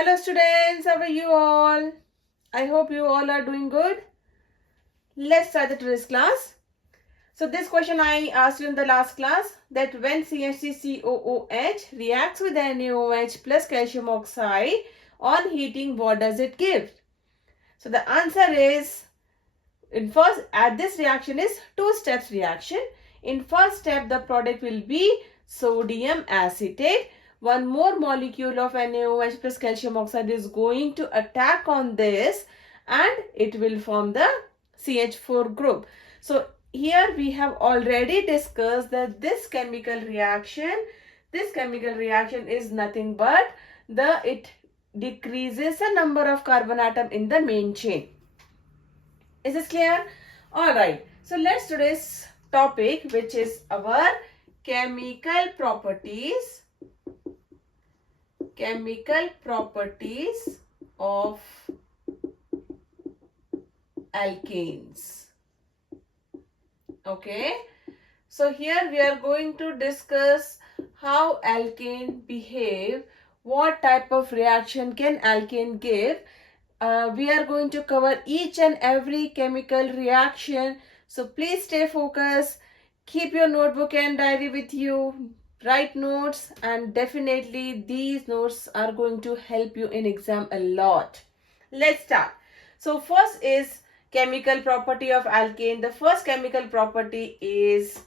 Hello students, how are you all? I hope you all are doing good. Let's start the today's class. So this question I asked you in the last class, that when CHCCOOH reacts with NaOH plus calcium oxide on heating, what does it give? So the answer is, this reaction is two steps reaction. In first step, the product will be sodium acetate. One more molecule of NaOH plus calcium oxide is going to attack on this and it will form the CH4 group. So here we have already discussed that this chemical reaction is nothing but it decreases the number of carbon atom in the main chain. Is this clear? Alright, so let's today's topic, which is our chemical properties of alkanes. Okay, so here we are going to discuss how alkane behave, what type of reaction can alkane give. We are going to cover each and every chemical reaction. So please stay focused. Keep your notebook and diary with you. Write notes, and definitely these notes are going to help you in exam a lot. Let's start. So first is chemical property of alkane. The first chemical property is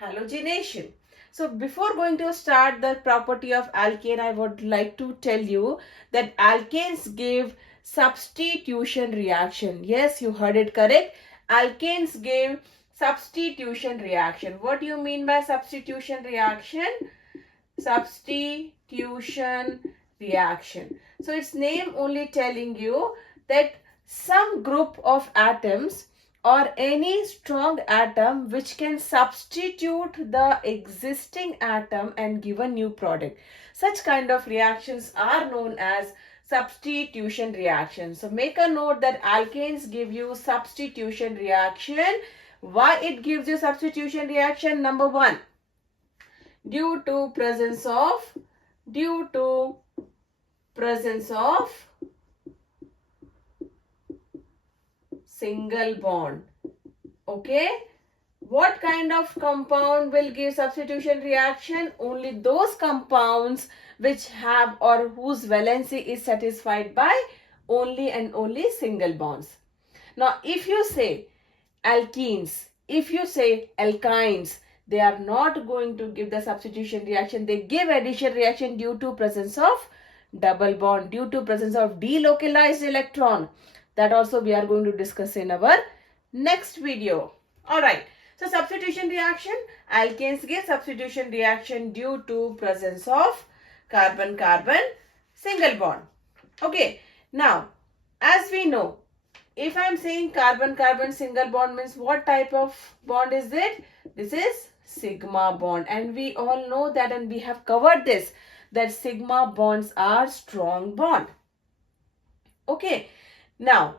halogenation. So before going to start the property of alkane, I would like to tell you that alkanes give substitution reaction. Yes, you heard it correct. Alkanes give substitution reaction. What do you mean by substitution reaction? Substitution reaction. So its name only telling you that some group of atoms or any strong atom which can substitute the existing atom and give a new product. Such kind of reactions are known as substitution reactions. So make a note that alkanes give you substitution reaction. Why it gives you substitution reaction? Number one, due to presence of single bond. Okay, what kind of compound will give substitution reaction? Only those compounds which have or whose valency is satisfied by only and only single bonds. Now if you say alkenes, if you say alkynes, they are not going to give the substitution reaction. They give addition reaction due to presence of double bond, due to presence of delocalized electron. That also we are going to discuss in our next video. Alright, so substitution reaction, alkanes give substitution reaction due to presence of carbon-carbon single bond. Okay, now as we know, if I am saying carbon-carbon single bond means what type of bond is it? This is sigma bond, and we all know that, and we have covered this, that sigma bonds are strong bond. Okay, now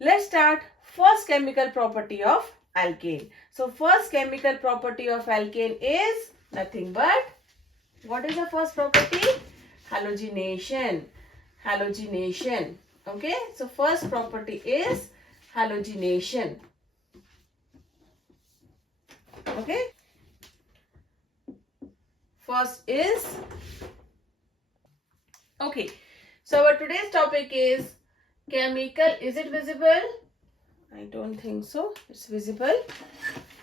let's start first chemical property of alkane. So first chemical property of alkane is nothing but, what is the first property? Halogenation. Halogenation. Okay, so first property is halogenation. Okay, first is, okay, so our today's topic is chemical. Is it visible? I don't think so. It's visible.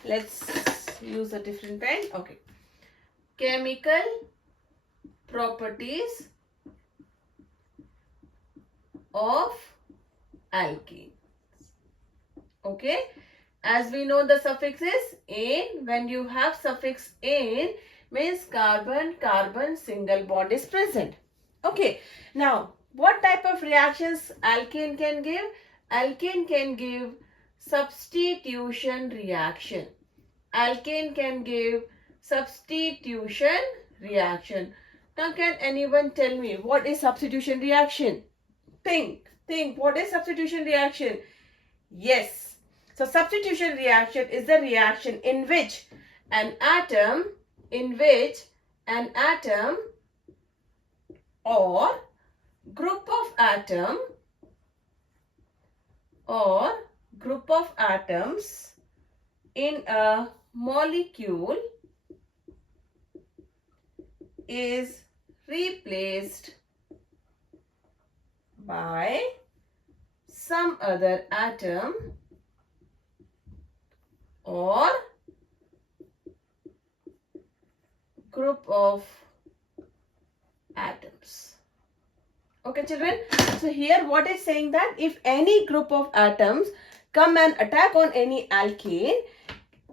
Let's use a different pen. Okay, chemical properties of alkenes. Okay, as we know, the suffix is -ane. When you have suffix -ane, means carbon-carbon single bond is present. Okay, now what type of reactions alkane can give? Alkane can give substitution reaction. Alkane can give substitution reaction. Now can anyone tell me what is substitution reaction? Think, what is substitution reaction? Yes. So substitution reaction is the reaction in which an atom or group of atom or group of atoms in a molecule is replaced by some other atom or group of atoms. Okay, children. So here what is saying that if any group of atoms come and attack on any alkane,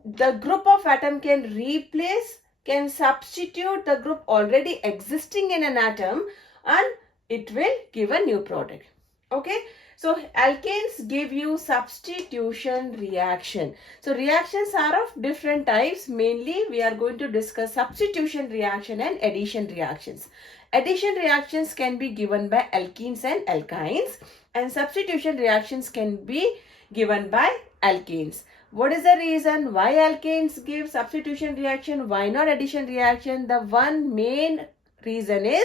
the group of atom can replace, can substitute the group already existing in an atom, and it will give a new product. Okay. So alkanes give you substitution reaction. So reactions are of different types. Mainly we are going to discuss substitution reaction and addition reactions. Addition reactions can be given by alkenes and alkynes, and substitution reactions can be given by alkanes. What is the reason why alkanes give substitution reaction? Why not addition reaction? The one main reason is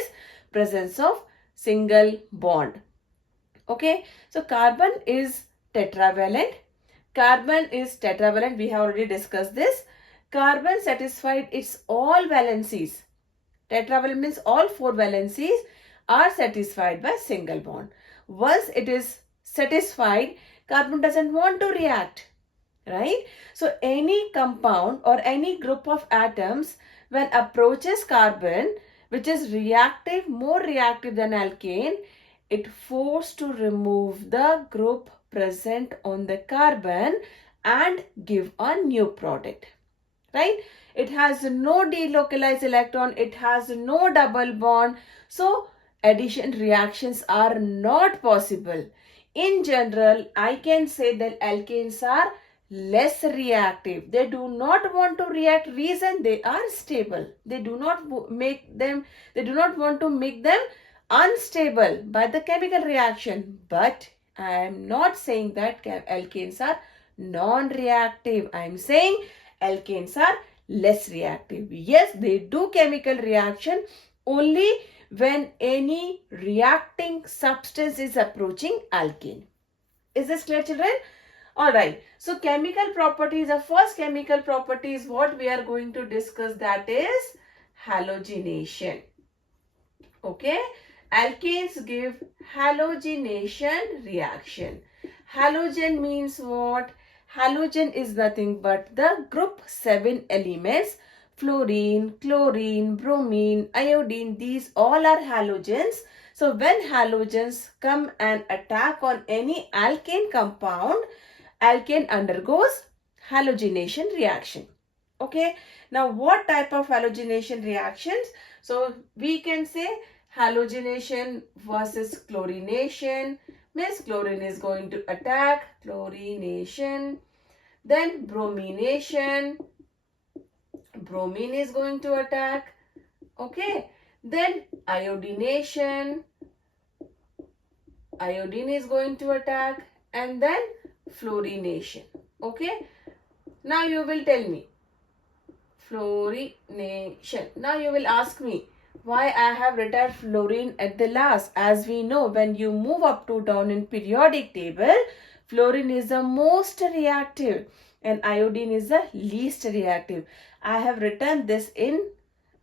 presence of single bond. Okay, so carbon is tetravalent. Carbon is tetravalent. We have already discussed this. Carbon satisfied its all valencies. Tetravalent means all four valencies are satisfied by single bond. Once it is satisfied, carbon doesn't want to react, right? So any compound or any group of atoms when approaches carbon, which is reactive, more reactive than alkane, it forced to remove the group present on the carbon and give a new product, right? It has no delocalized electron, it has no double bond. So addition reactions are not possible. In general, I can say that alkanes are less reactive. They do not want to react. Reason, they are stable. They do not want to make them unstable by the chemical reaction. But I am not saying that alkanes are non-reactive. I am saying alkanes are less reactive. Yes, they do chemical reaction only when any reacting substance is approaching alkane. Is this clear, children? Alright, so chemical properties, the first chemical property is what we are going to discuss, that is halogenation. Okay, alkanes give halogenation reaction. Halogen means what? Halogen is nothing but the group 7 elements. Fluorine, chlorine, bromine, iodine, these all are halogens. So when halogens come and attack on any alkane compound, alkane undergoes halogenation reaction. Okay, now what type of halogenation reactions? So we can say halogenation versus chlorination. Means chlorine is going to attack chlorination. Then bromination. Bromine is going to attack. Okay. Then iodination. Iodine is going to attack. And then fluorination. Okay. Now you will tell me. Fluorination. Now you will ask me why I have written fluorine at the last. As we know, when you move up to down in periodic table, fluorine is the most reactive and iodine is the least reactive. I have written this in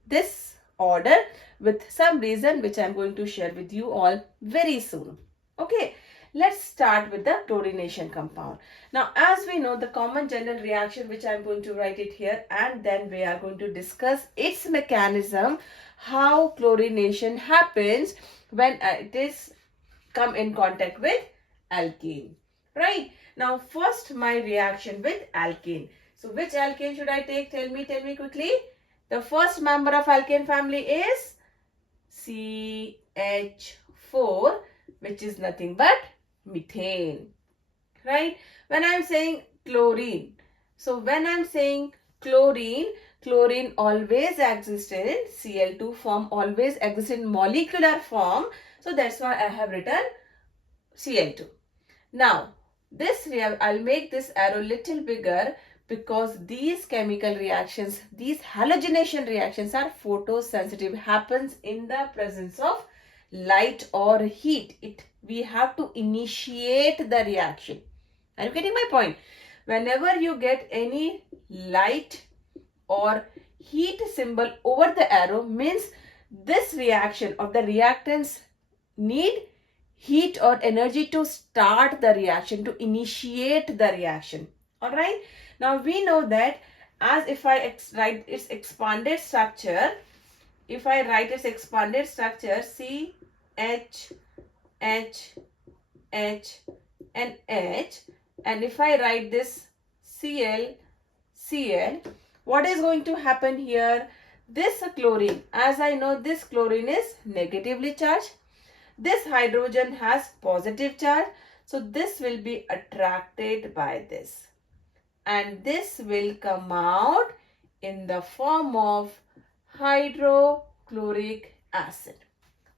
this order with some reason which I am going to share with you all very soon. Okay, let's start with the chlorination compound. Now, as we know, the common general reaction, which I am going to write it here, and then we are going to discuss its mechanism, how chlorination happens when it is come in contact with alkane. Right? Now, first my reaction with alkane. So, which alkane should I take? Tell me quickly. The first member of alkane family is CH4, which is nothing but methane. Right? When I am saying chlorine, so when I am saying chlorine always exists in Cl2 form, always exists in molecular form. So that's why I have written Cl2. Now, I'll make this arrow little bigger because these chemical reactions, these halogenation reactions are photosensitive, happens in the presence of light or heat. We have to initiate the reaction. Are you getting my point? Whenever you get any light or heat symbol over the arrow, means this reaction or the reactants need heat or energy to start the reaction, to initiate the reaction. All right. Now we know that as if I write its expanded structure, C, H, H, H and H, and if I write this Cl, Cl, what is going to happen here? This chlorine, as I know, this chlorine is negatively charged. This hydrogen has positive charge. So this will be attracted by this. And this will come out in the form of hydrochloric acid.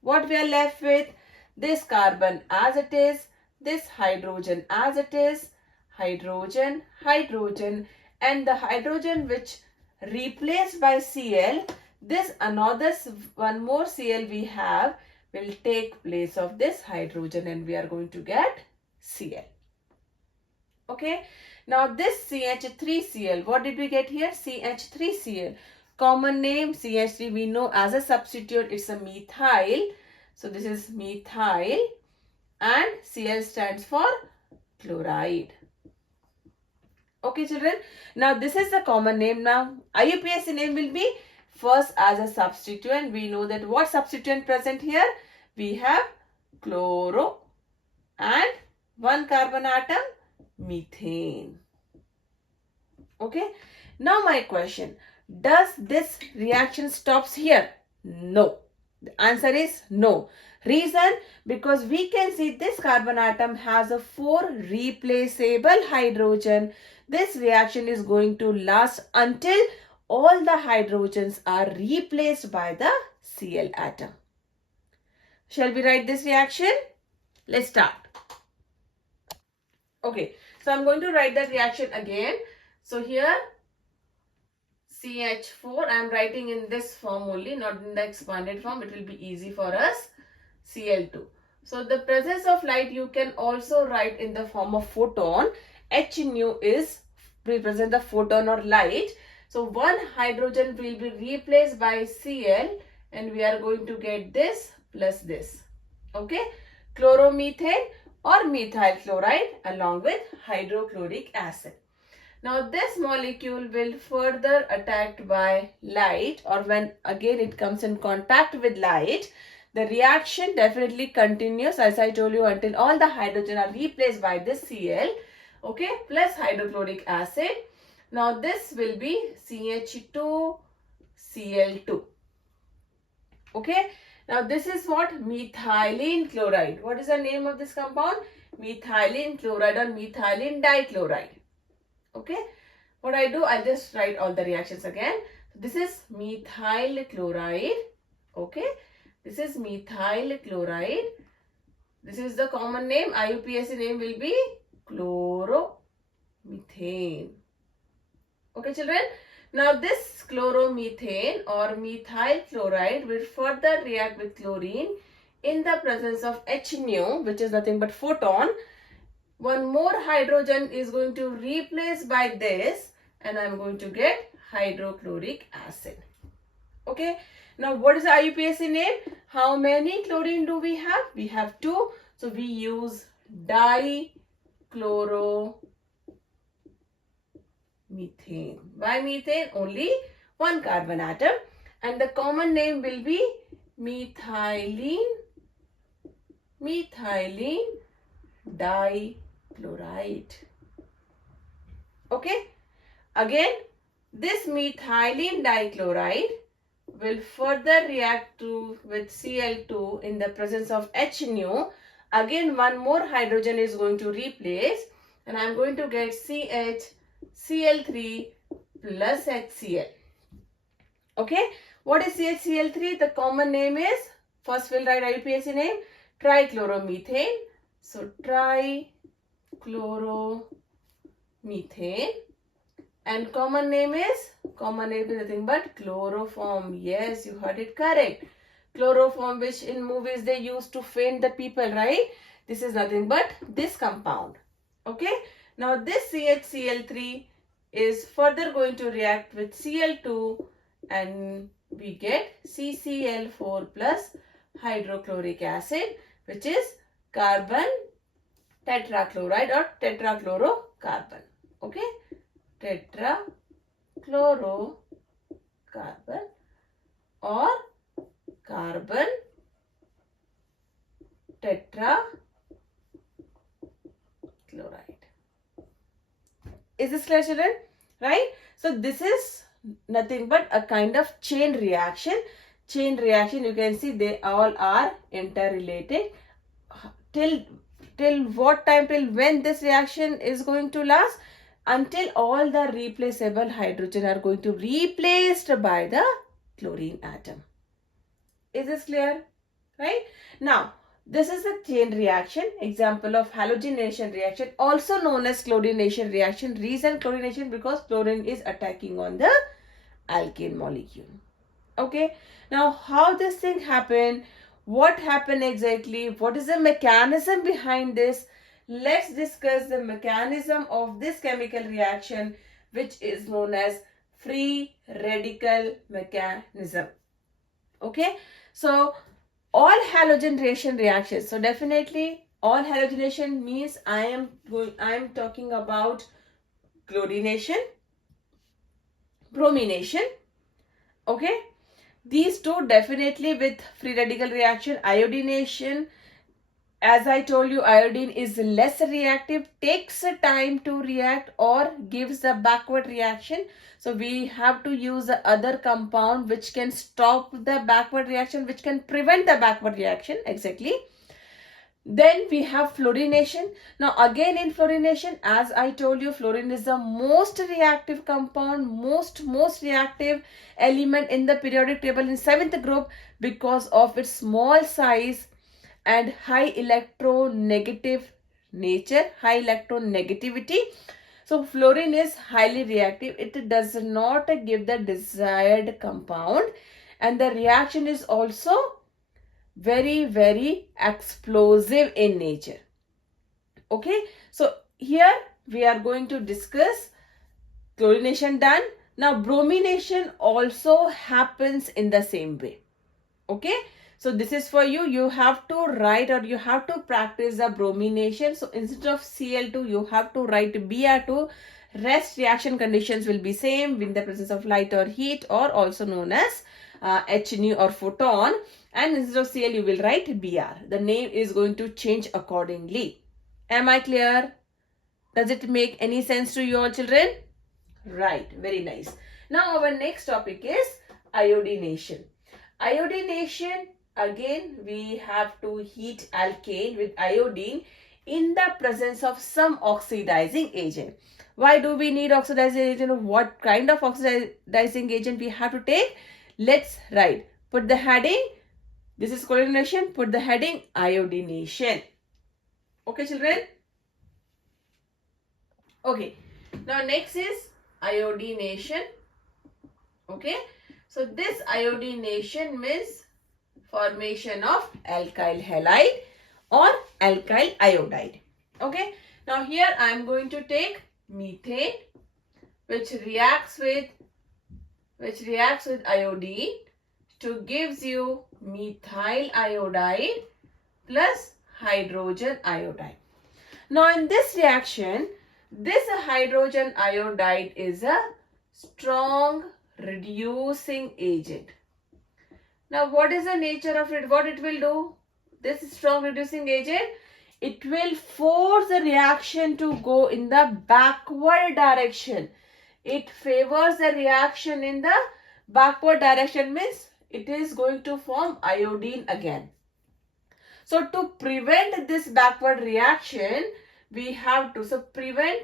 What we are left with? This carbon as it is, this hydrogen as it is, hydrogen, hydrogen, and the hydrogen which replaced by Cl, this another one more Cl we have will take place of this hydrogen and we are going to get Cl. Okay. Now this CH3Cl, what did we get here? CH3Cl. Common name CH3 we know as a substitute, it's a methyl. So this is methyl and Cl stands for chloride. Okay children. Now this is the common name. Now IUPAC name will be first as a substituent. We know that what substituent present here? We have chloro and one carbon atom, methane. Okay. Now my question, does this reaction stops here? No. The answer is no. Reason? Because we can see this carbon atom has a 4 replaceable hydrogen. This reaction is going to last until all the hydrogens are replaced by the Cl atom. Shall we write this reaction? Let's start. Okay, so I'm going to write that reaction again. So here CH4, I am writing in this form only, not in the expanded form. It will be easy for us. Cl2. So the presence of light you can also write in the form of photon. H nu is represent the photon or light. So one hydrogen will be replaced by Cl and we are going to get this plus this. Okay. Chloromethane or methyl chloride along with hydrochloric acid. Now this molecule will further attacked by light, or when again it comes in contact with light, the reaction definitely continues as I told you until all the hydrogen are replaced by this Cl, okay, plus hydrochloric acid. Now this will be CH2 Cl2. Okay. Now this is what? Methylene chloride. What is the name of this compound? Methylene chloride or methylene dichloride. Okay. What I do, I'll just write all the reactions again. This is methyl chloride. Okay. This is methyl chloride. This is the common name. IUPAC name will be chloromethane. Okay children. Now this chloromethane or methyl chloride will further react with chlorine in the presence of H nu, which is nothing but photon. One more hydrogen is going to replace by this and I am going to get hydrochloric acid. Okay. Now what is the IUPAC name? How many chlorine do we have? We have 2. So we use dichloromethane. Why methane? Only one carbon atom. And the common name will be methylene dichloride. Okay. Again, this methylene dichloride will further react with Cl2 in the presence of H nu. Again, one more hydrogen is going to replace and I am going to get CHCl3 plus HCl. Okay. What is CHCl3? The common name is, first we'll write IUPAC name, trichloromethane. So trichloromethane. And common name is nothing but chloroform. Yes, you heard it correct. chloroform, which in movies they used to faint the people, right? This is nothing but this compound. Okay. Now this CHCl3 is further going to react with Cl2 and we get CCl4 plus hydrochloric acid, which is carbon tetrachloride or tetrachlorocarbon. Okay. Tetrachlorocarbon or carbon tetrachloride. Is this clear, children? Right? So this is nothing but a kind of chain reaction. Chain reaction, you can see they all are interrelated. Till what time, till when this reaction is going to last? Until all the replaceable hydrogen are going to be replaced by the chlorine atom. Is this clear? Right? Now, this is a chain reaction, example of halogenation reaction, also known as chlorination reaction. Reason chlorination because chlorine is attacking on the alkane molecule. Okay. Now, how this thing happen? What happened exactly? What is the mechanism behind this? Let's discuss the mechanism of this chemical reaction, which is known as free radical mechanism. Okay. So, all halogenation reactions. So definitely all halogenation means I am talking about chlorination, bromination. Okay. These two definitely with free radical reaction. Iodination, as I told you, iodine is less reactive, takes a time to react or gives the backward reaction. So we have to use the other compound which can stop the backward reaction, which can prevent the backward reaction. Exactly. Then we have fluorination. Now again in fluorination, as I told you, fluorine is the most reactive compound, most reactive element in the periodic table in 7th group because of its small size and high electronegative nature, high electronegativity. So fluorine is highly reactive. It does not give the desired compound and the reaction is also very explosive in nature. Okay. So here we are going to discuss chlorination done. Now bromination also happens in the same way. Okay. So this is for you. You have to write or you have to practice the bromination. So instead of Cl2, you have to write Br2. Rest reaction conditions will be same in the presence of light or heat or also known as H nu or photon. And instead of Cl, you will write Br. The name is going to change accordingly. Am I clear? Does it make any sense to you all children? Right. Very nice. Now our next topic is iodination. Iodination, again we have to heat alkane with iodine in the presence of some oxidizing agent. Why do we need oxidizing agent? What kind of oxidizing agent we have to take? Let's write. Put the heading. This is chlorination. Put the heading iodination. Okay children? Okay. Now next is iodination. Okay. So this iodination means formation of alkyl halide or alkyl iodide. Okay. Now here I am going to take methane which reacts with iodine to gives you methyl iodide plus hydrogen iodide. Now in this reaction, this hydrogen iodide is a strong reducing agent. Now what is the nature of it? What it will do? This strong reducing agent, it will force the reaction to go in the backward direction. It favors the reaction in the backward direction means it is going to form iodine again. So to prevent this backward reaction, we have to prevent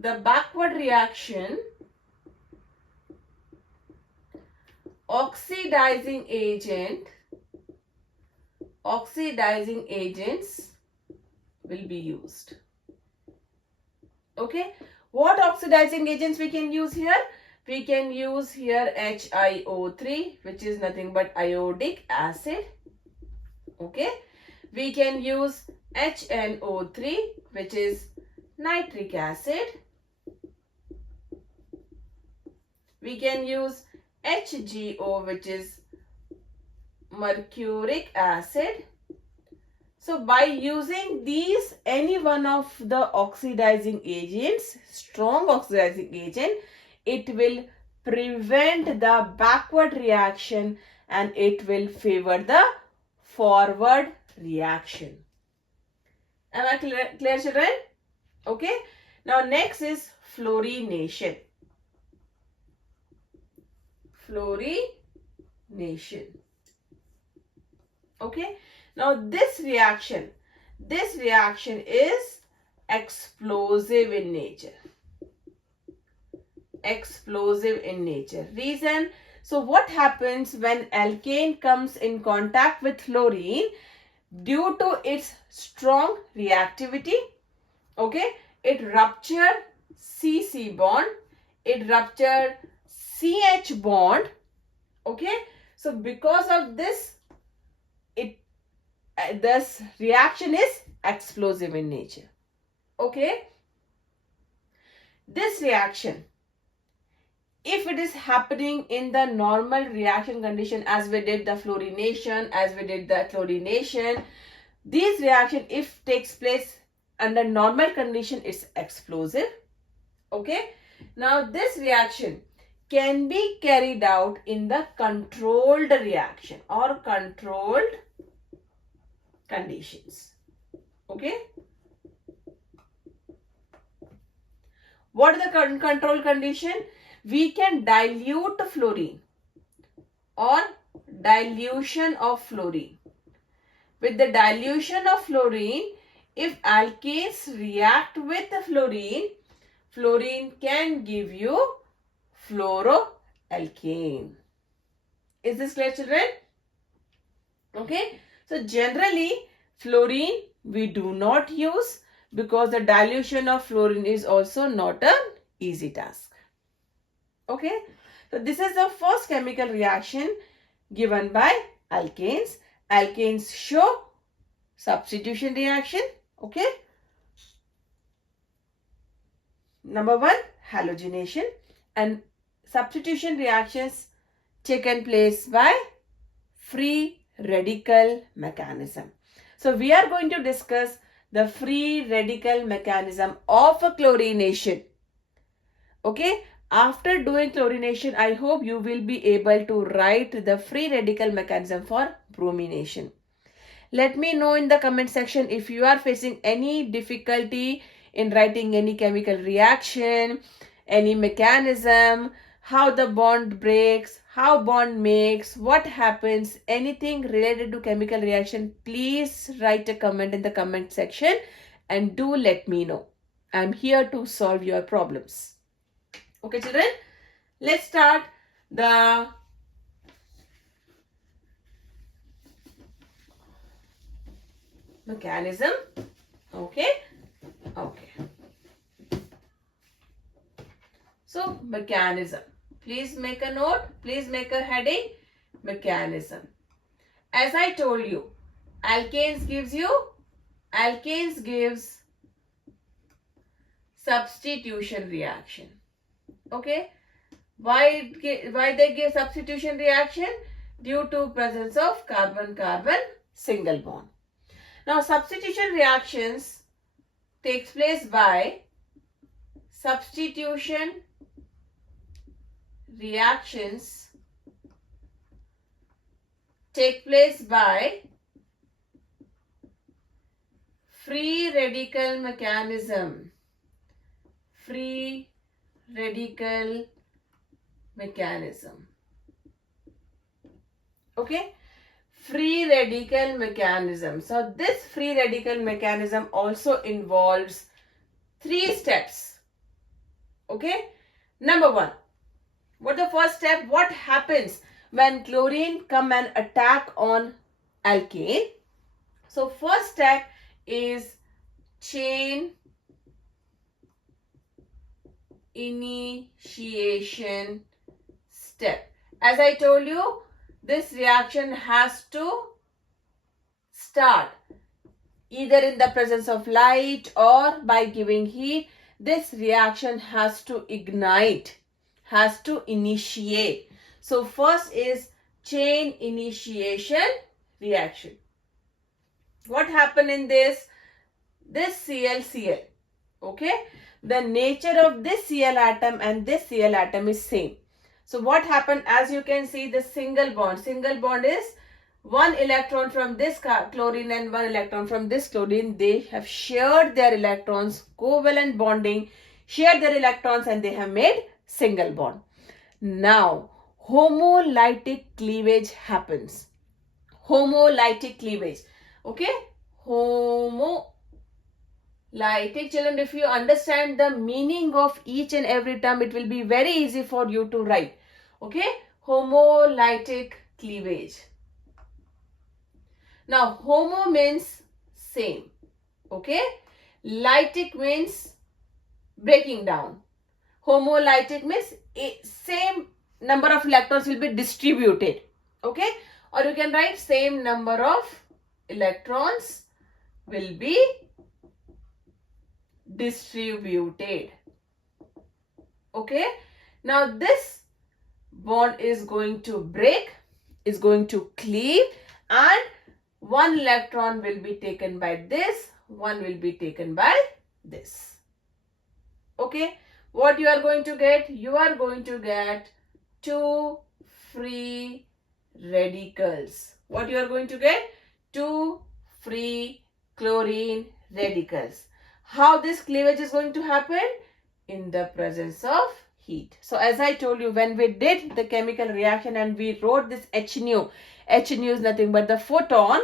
the backward reaction, oxidizing agents will be used. Okay. What oxidizing agents we can use here? We can use here HiO3, which is nothing but iodic acid. Okay. We can use HNO3, which is nitric acid. We can use HGO, which is mercuric acid. So by using these, any one of the oxidizing agents, strong oxidizing agent, it will prevent the backward reaction and it will favor the forward reaction. Am I clear children? Okay. Now next is fluorination. Fluorination. Okay. Now this reaction is explosive in nature. Explosive in nature. Reason, so what happens when alkane comes in contact with fluorine? Due to its strong reactivity, okay, it ruptured CC bond, it ruptured CH bond, okay. So because of this, this reaction is explosive in nature. Okay. This reaction, if it is happening in the normal reaction condition, as we did the fluorination, as we did the chlorination, these reaction, if takes place under normal condition, it's explosive. Okay. Now this reaction can be carried out in the controlled reaction or controlled conditions. Okay. What is the control condition? We can dilute fluorine or dilution of fluorine. With the dilution of fluorine, if alkanes react with the fluorine, fluorine can give you fluoroalkane. Is this clear, children? Okay. So generally, fluorine we do not use because the dilution of fluorine is also not an easy task. Okay. So this is the first chemical reaction given by alkanes. Alkanes show substitution reaction. Okay. Number 1, halogenation, and substitution reactions taken place by free radical mechanism. So we are going to discuss the free radical mechanism of a chlorination. Okay. After doing chlorination, I hope you will be able to write the free radical mechanism for bromination. Let me know in the comment section if you are facing any difficulty in writing any chemical reaction, any mechanism, how the bond breaks, how bond makes, what happens, anything related to chemical reaction. Please write a comment in the comment section and do let me know. I am here to solve your problems. Okay, children, let's start the mechanism. Okay. So mechanism, please make a note, please make a heading, mechanism. As I told you, alkanes gives substitution reaction. Okay. Why they give substitution reaction? Due to presence of carbon-carbon single bond. Now substitution reactions takes place by substitution reactions take place by free radical mechanism. Free radical mechanism. Okay. Free radical mechanism. So this free radical mechanism also involves 3 steps. Okay. Number 1. What the first step? What happens when chlorine come and attack on alkane? So first step is chain initiation step. As I told you, this reaction has to start either in the presence of light or by giving heat. This reaction has to ignite, has to initiate. So first is chain initiation reaction. What happened in this Cl, okay? The nature of this Cl atom and this Cl atom is same. So what happened, as you can see, the single bond is one electron from this chlorine and one electron from this chlorine. They have shared their electrons, covalent bonding, shared their electrons, and they have made single bond. Now, homolytic cleavage happens. Homolytic cleavage. Okay? Homolytic. Children, if you understand the meaning of each and every term, it will be very easy for you to write. Okay? Homolytic cleavage. Now, homo means same. Okay? Lytic means breaking down. Homolytic means same number of electrons will be distributed. Okay? Or you can write same number of electrons will be distributed. Okay? Now, this bond is going to break, is going to cleave, and one electron will be taken by this, one will be taken by this. Okay? What you are going to get? You are going to get two free radicals. What you are going to get? Two free chlorine radicals. How this cleavage is going to happen? In the presence of heat. So as I told you, when we did the chemical reaction and we wrote this HNu, HNu is nothing but the photon,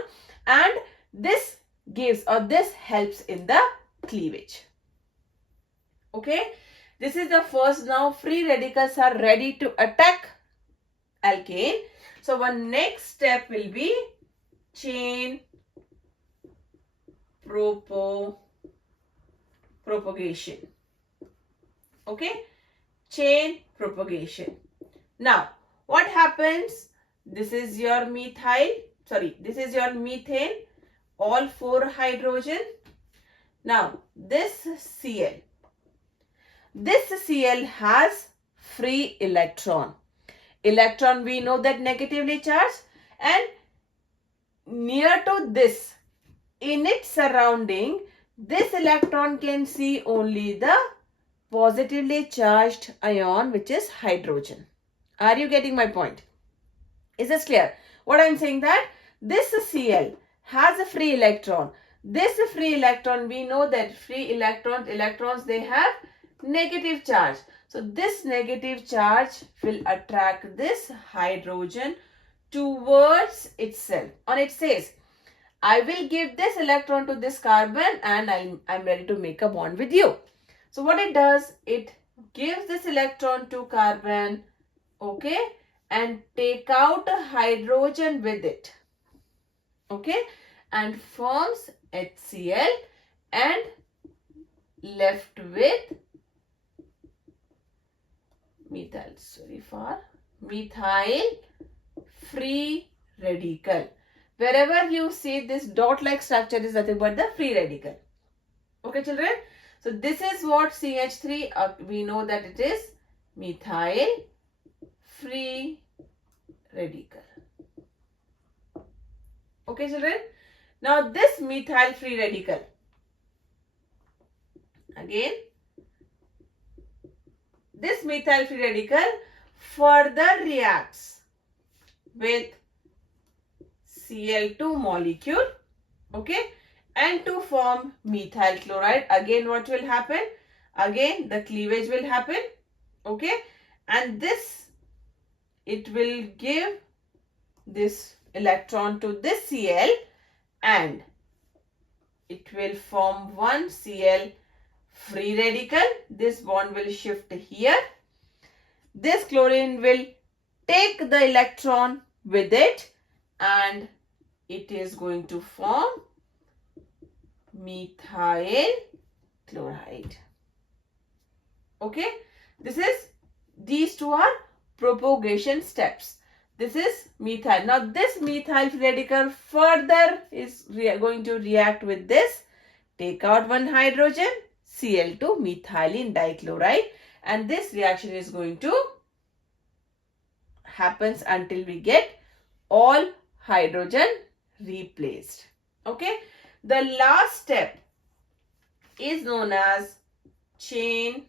and this gives or this helps in the cleavage. Okay, this is the first. Now free radicals are ready to attack alkane. So one next step will be chain propagation. Okay, chain propagation. Now what happens? This is your this is your methane, all 4 hydrogen. Now this Cl has free electron. Electron, we know that negatively charged, and near to this, in its surrounding, this electron can see only the positively charged ion, which is hydrogen. Are you getting my point? Is this clear? What I am saying that this Cl has a free electron. This free electron, we know that free electrons, they have negative charge. So this negative charge will attract this hydrogen towards itself. On it says, I will give this electron to this carbon and I'm ready to make a bond with you. So what it does, it gives this electron to carbon, okay, and take out a hydrogen with it, okay, and forms HCl and left with methyl free radical. Wherever you see this dot-like structure is nothing but the free radical. Okay, children? So this is what CH3, we know that it is methyl free radical. Okay, children? Now this methyl free radical, again, this methyl free radical further reacts with Cl2 molecule, okay, and to form methyl chloride. Again, what will happen? Again, the cleavage will happen, okay, and this, it will give this electron to this Cl and it will form one Cl free radical. This bond will shift here. This chlorine will take the electron with it and it is going to form methyl chloride. Okay. These two are propagation steps. This is methyl. Now this methyl free radical further is going to react with this. Take out one hydrogen, Cl2 methylene dichloride, and this reaction is going to happens until we get all hydrogen replaced. Okay. The last step is known as chain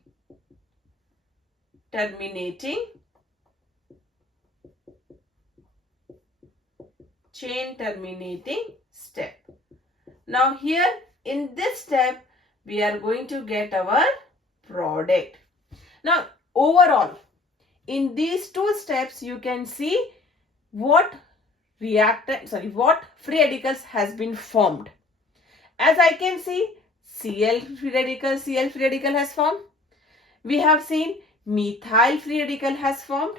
terminating step. Now here in this step we are going to get our product. Now overall in these two steps you can see what free radicals has been formed. As I can see, Cl free radical has formed. We have seen methyl free radical has formed,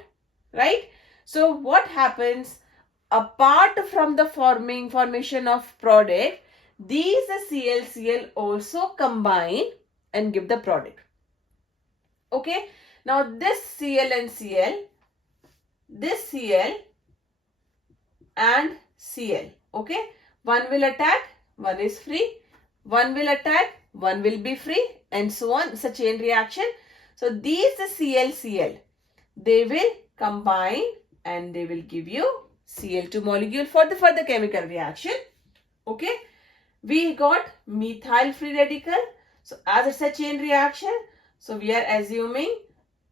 right? So what happens apart from the formation of product, these Cl also combine and give the product. Okay. Now this Cl and Cl, this Cl and Cl, okay, one will attack, one is free, one will attack, one will be free, and so on. It's a chain reaction. So these Cl, they will combine and they will give you Cl2 molecule for the further chemical reaction. Okay, we got methyl free radical. So as it's a chain reaction, so we are assuming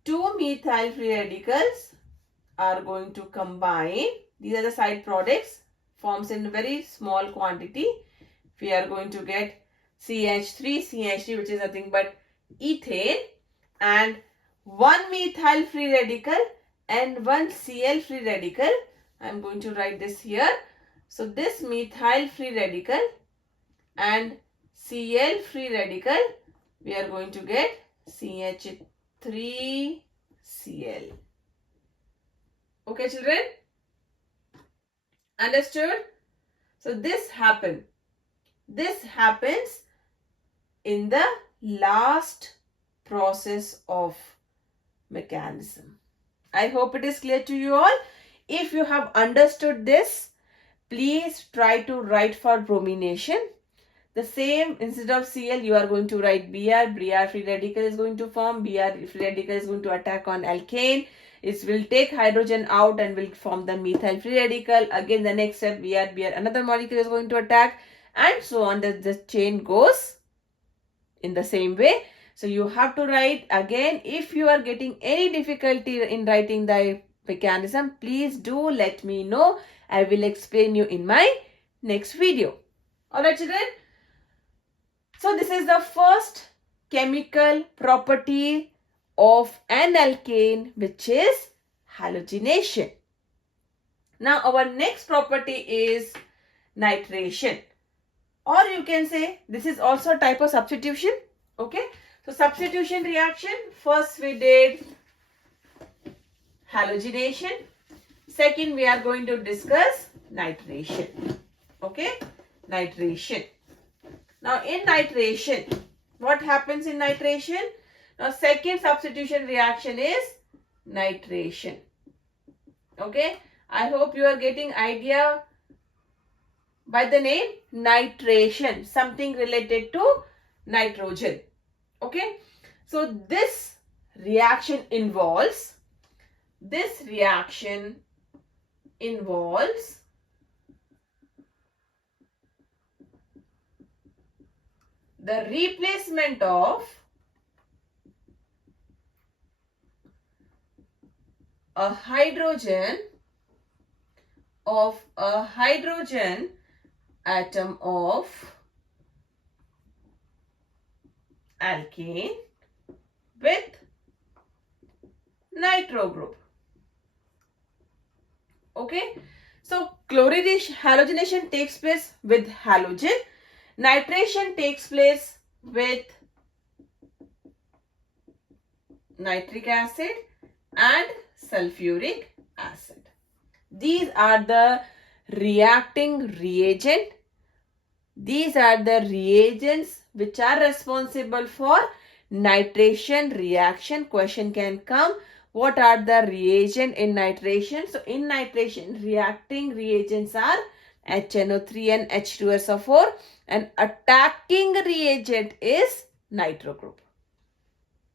two methyl free radicals are going to combine. These are the side products, forms in very small quantity. We are going to get CH3, which is nothing but ethane, and one methyl free radical and one Cl free radical. I am going to write this here. So this methyl free radical and Cl free radical, we are going to get CH3Cl. Okay, children? Understood? So this happens in the last process of mechanism. I hope it is clear to you all. If you have understood this, please try to write for bromination. The same, instead of Cl, you are going to write Br. Br free radical is going to form. Br free radical is going to attack on alkane. It will take hydrogen out and will form the methyl free radical. Again, the next step, Br, another molecule is going to attack, and so on. The chain goes in the same way. So you have to write again. If you are getting any difficulty in writing the mechanism, please do let me know. I will explain you in my next video. Alright, children. So this is the first chemical property of an alkane, which is halogenation. Now our next property is nitration, or you can say this is also a type of substitution. Okay, so substitution reaction, first we did halogenation, second we are going to discuss nitration. Okay, nitration. Now in nitration, what happens in nitration? Now second substitution reaction is nitration. Okay, I hope you are getting idea by the name nitration, something related to nitrogen. Okay, so this reaction involves the replacement of a hydrogen atom of alkane with nitro group. Okay, so halogenation takes place with halogen. Nitration takes place with nitric acid and sulfuric acid. These are the reacting reagent. These are the reagents which are responsible for Nitration reaction. Question can come. What are the reagent in nitration? So in nitration, reacting reagents are HNO3 and H2SO4, and attacking reagent is nitro group.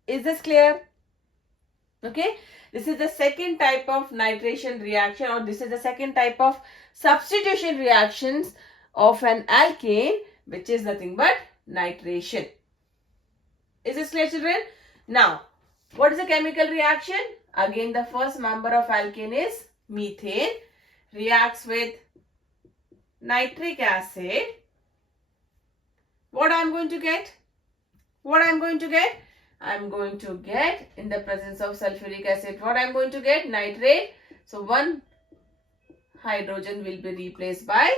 Is this clear? Okay. This is the second type of nitration reaction, or this is the second type of substitution reactions of an alkane, which is nothing but nitration. Is this clear, children? Now, what is the chemical reaction? Again, the first member of alkane is methane. Reacts with nitric acid. What I am going to get? What I am going to get? I am going to get, in the presence of sulfuric acid, what I am going to get? Nitrate. So, one hydrogen will be replaced by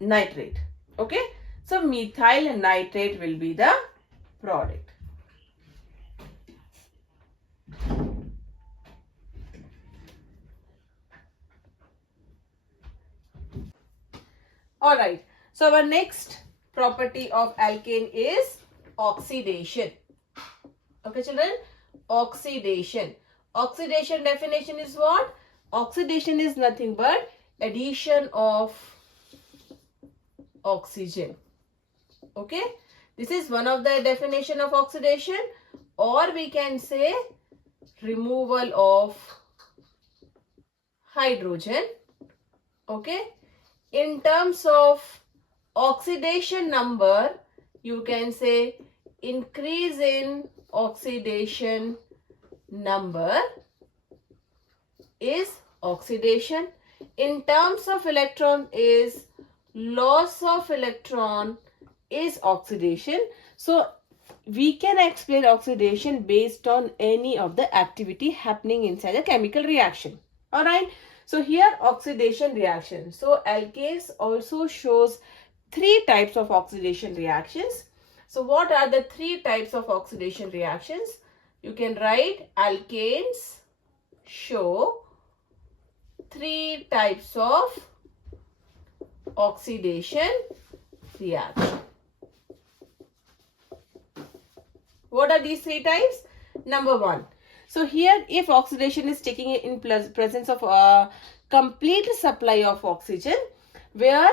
nitrate. Okay. So, methyl nitrate will be the product. Alright. So, our next property of alkane is oxidation. Okay, children? Oxidation. Oxidation definition is what? Oxidation is nothing but addition of oxygen. Okay? This is one of the definition of oxidation, or we can say removal of hydrogen. Okay? In terms of oxidation number, you can say increase in oxidation number is oxidation. In terms of electron is loss of electron is oxidation. So we can explain oxidation based on any of the activity happening inside a chemical reaction. Alright. So here oxidation reaction. So alkanes also shows three types of oxidation reactions. So what are the three types of oxidation reactions? You can write alkanes show three types of oxidation reaction. What are these three types? Number one. So here, if oxidation is taking in presence of a complete supply of oxygen, where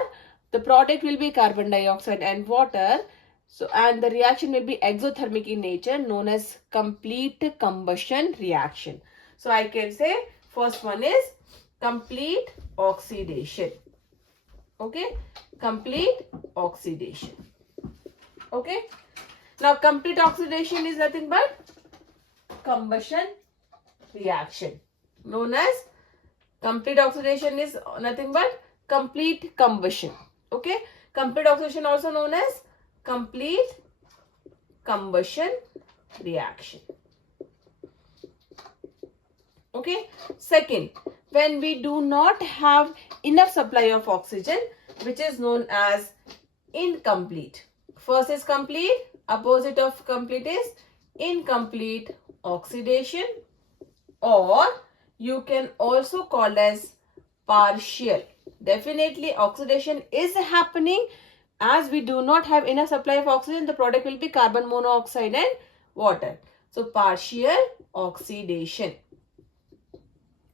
the product will be carbon dioxide and water, so and the reaction will be exothermic in nature, known as complete combustion reaction. So I can say first one is complete oxidation. Okay, complete oxidation. Okay. Now, complete oxidation is nothing but combustion reaction. Known as complete oxidation is nothing but complete combustion. Okay. Complete oxidation also known as complete combustion reaction. Okay. Second, when we do not have enough supply of oxygen, which is known as incomplete. First is complete. Opposite of complete is incomplete oxidation, or you can also call as partial. Definitely oxidation is happening as we do not have enough supply of oxygen. The product will be carbon monoxide and water. So partial oxidation.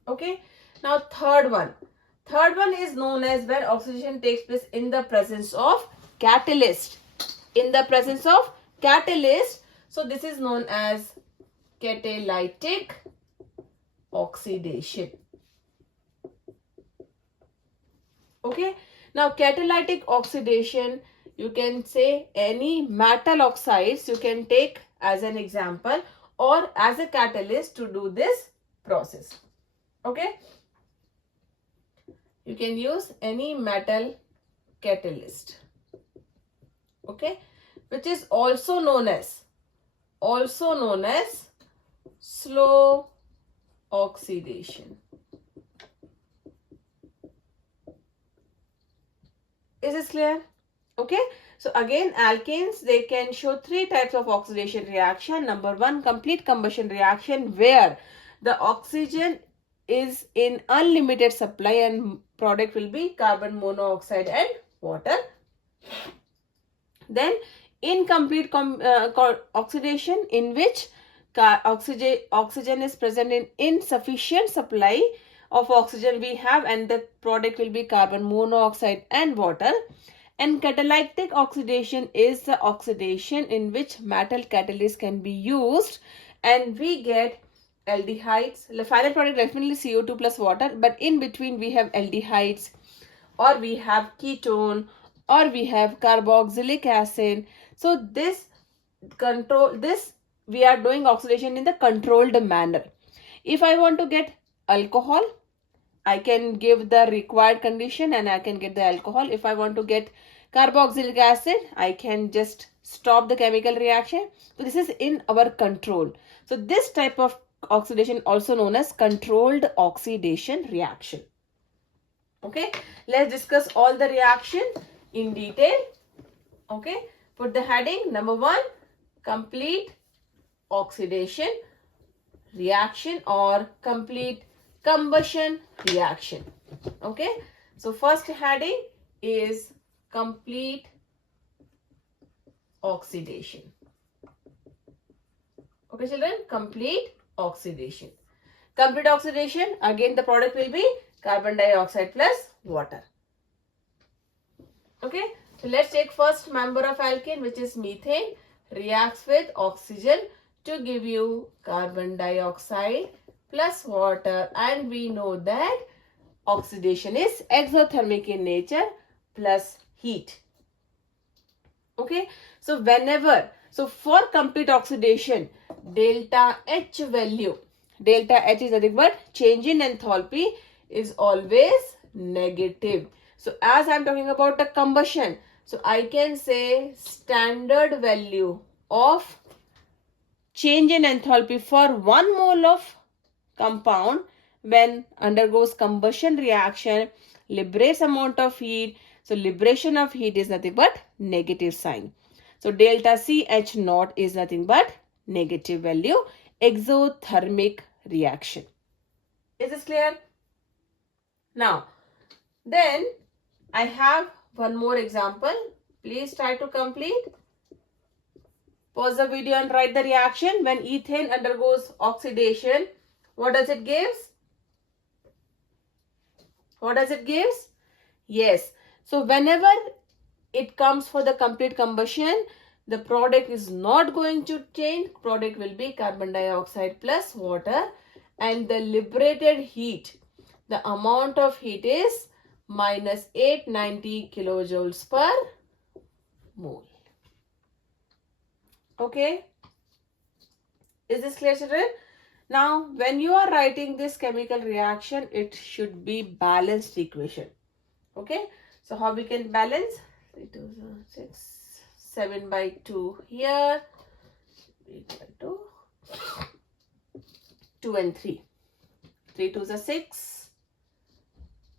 Okay. Now third one. Third one is known as where oxidation takes place in the presence of catalyst. In the presence of catalyst. So this is known as catalytic oxidation. Okay. Now catalytic oxidation, you can say any metal oxides you can take as an example or as a catalyst to do this process. Okay. You can use any metal catalyst. Okay. Which is also known as slow oxidation. Is this clear? Okay. So again, alkanes, they can show three types of oxidation reaction. Number one, complete combustion reaction, where the oxygen is in unlimited supply and product will be carbon monoxide and water. Then Incomplete oxidation, in which oxygen is present in insufficient supply of oxygen we have, and the product will be carbon monoxide and water. And catalytic oxidation is the oxidation in which metal catalyst can be used and we get aldehydes. The final product definitely CO2 plus water, but in between we have aldehydes, or we have ketone, or we have carboxylic acid. So this we are doing oxidation in the controlled manner. If I want to get alcohol, I can give the required condition and I can get the alcohol. If I want to get carboxylic acid, I can just stop the chemical reaction. So this is in our control. So this type of oxidation also known as controlled oxidation reaction. Okay, let's discuss all the reaction in detail. Okay, put the heading number 1, complete oxidation reaction or complete combustion reaction. Okay, so first heading is complete oxidation. Okay children, complete oxidation. Complete oxidation, again the product will be carbon dioxide plus water. Okay, so let's take first member of alkane, which is methane, reacts with oxygen to give you carbon dioxide plus water, and we know that oxidation is exothermic in nature plus heat. Okay, so for complete oxidation, delta H value, delta H is nothing but change in enthalpy, is always negative. So as I am talking about the combustion, so I can say standard value of change in enthalpy for 1 mole of compound when undergoes combustion reaction liberates amount of heat. So liberation of heat is nothing but negative sign. So delta CH naught is nothing but negative value, exothermic reaction. Is this clear? Now, then I have one more example. Please try to complete. Pause the video and write the reaction. When ethane undergoes oxidation, what does it give? What does it give? Yes. So whenever it comes for the complete combustion, the product is not going to change. Product will be carbon dioxide plus water, and the liberated heat, the amount of heat is minus 890 kilojoules per mole. Okay. Is this clear, children? Now, when you are writing this chemical reaction, it should be balanced equation. Okay. So, how we can balance? 3 2 6, 7 by 2 here, 8 by 2, 2 and 3. 3 2s are 6.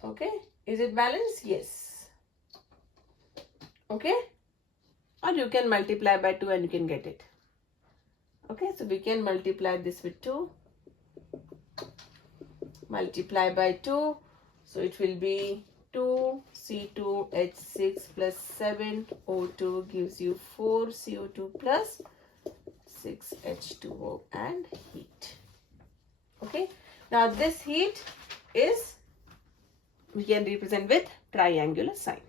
Okay. Is it balanced? Yes. Okay. Or you can multiply by 2 and you can get it. Okay. So, we can multiply this with 2. Multiply by 2. So, it will be 2 C2H6 plus 7 O2 gives you 4 CO2 plus 6 H2O and heat. Okay. Now this heat is, we can represent with triangular sign.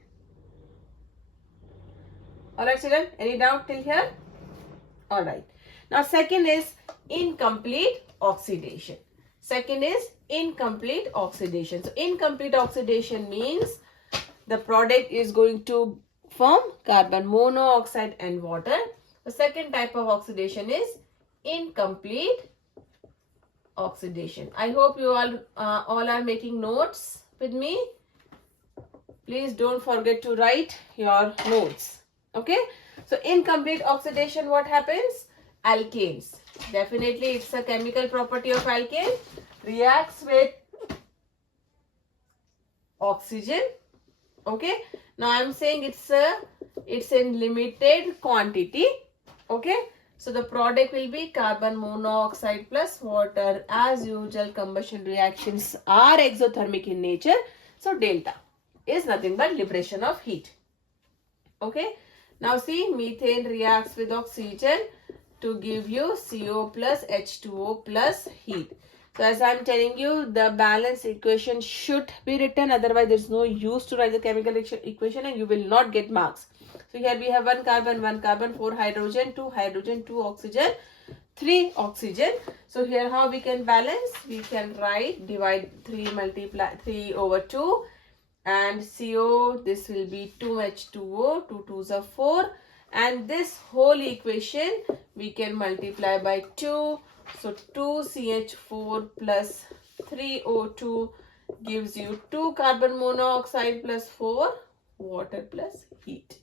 Alright children, any doubt till here? Alright. Now second is incomplete oxidation. Second is incomplete oxidation. So incomplete oxidation means the product is going to form carbon monoxide and water. The second type of oxidation is incomplete oxidation. I hope you all are making notes with me. Please don't forget to write your notes. Okay. So incomplete oxidation, what happens? Alkanes. Definitely it's a chemical property of alkane. Reacts with oxygen. Okay. Now I am saying it's in limited quantity. Okay. So the product will be carbon monoxide plus water. As usual, combustion reactions are exothermic in nature. So delta is nothing but liberation of heat. Okay. Now see, methane reacts with oxygen to give you CO plus H2O plus heat. So as I am telling you, the balance equation should be written. Otherwise, there is no use to write the chemical equation and you will not get marks. So here we have 1 carbon, 4 hydrogen, 2 hydrogen, 2 oxygen, 3 oxygen. So here how we can balance? We can write, divide 3 over 2. And CO, this will be 2H2O, 2 2s are 4. And this whole equation we can multiply by 2. So 2CH4 plus 3O2 gives you 2 carbon monoxide plus 4 water plus heat.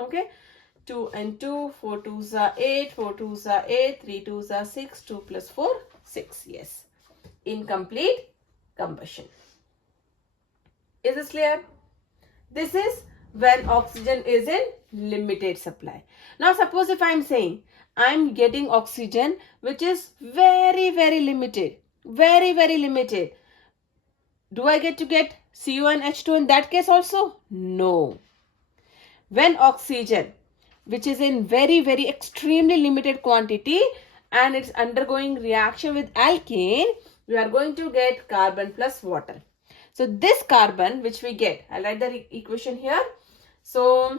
Okay. 2 and 2, 4 2s are 8, 4 2s are 8, 3 2s are 6, 2 plus 4, 6. Yes. Incomplete combustion. Is this clear? This is when oxygen is in limited supply. Now suppose if I am saying I am getting oxygen which is very limited. Very limited. Do I get to get CO and H2 in that case also? No. When oxygen which is in very extremely limited quantity and it's undergoing reaction with alkane, we are going to get carbon plus water. So this carbon which we get, I'll write the equation here. So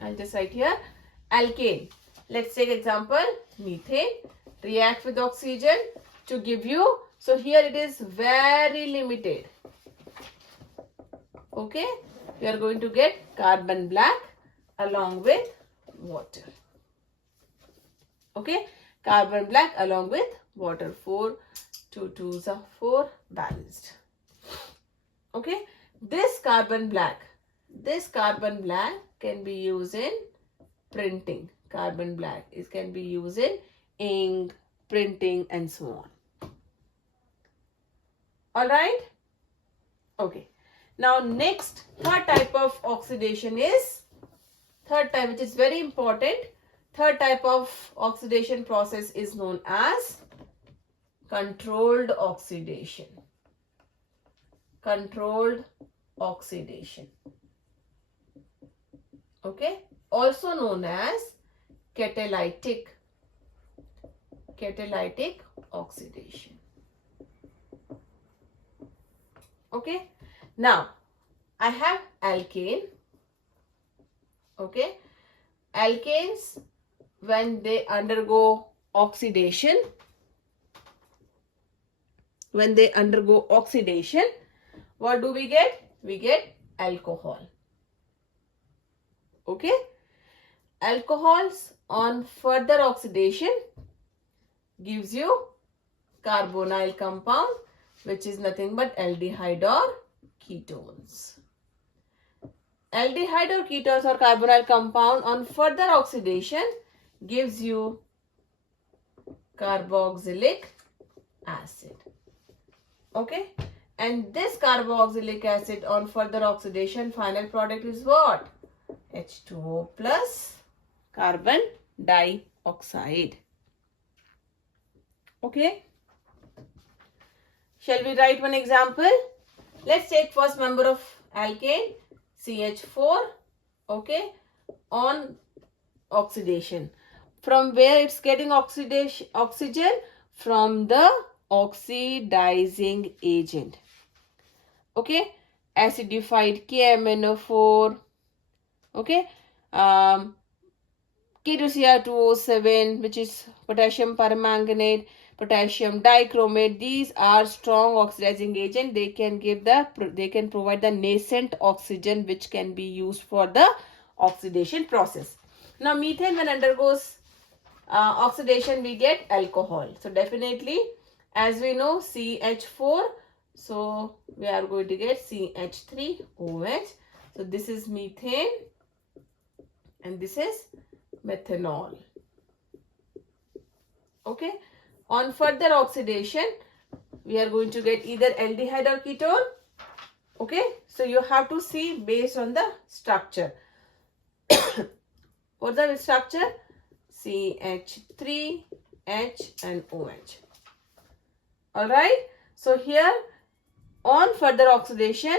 I'll just write here alkane. Let's take example methane react with oxygen to give you. So here it is very limited. Okay, we are going to get carbon black along with water. Okay, carbon black along with water. 4 2 2s are 4 balanced. Okay, this carbon black can be used in printing. Carbon black can be used in ink, printing and so on. Alright? Okay. Now next, third type of oxidation is, third type which is very important, third type of oxidation process is known as controlled oxidation. Controlled oxidation. Okay, also known as catalytic oxidation. Okay, now I have alkane. Okay, alkanes, when they undergo oxidation, what do we get? We get alcohol. Okay, alcohols on further oxidation gives you carbonyl compound which is nothing but aldehyde or ketones. Aldehyde or ketones or carbonyl compound on further oxidation gives you carboxylic acid. Okay, and this carboxylic acid on further oxidation, final product is what? H2O plus carbon dioxide. Okay, shall we write one example? Let's take first member of alkane, CH4. Okay, on oxidation. From where it's getting oxygen? From the oxidizing agent. Okay, acidified KMNO4. Okay, K2Cr2O7, which is potassium permanganate, potassium dichromate. These are strong oxidizing agent. They can provide the nascent oxygen which can be used for the oxidation process. Now methane, when undergoes oxidation, we get alcohol. So definitely, as we know, CH4. So we are going to get CH3OH. So this is methane and this is methanol. Okay. On further oxidation, we are going to get either aldehyde or ketone. Okay. So you have to see based on the structure. What's the structure? CH3, H and OH. Alright. So here on further oxidation,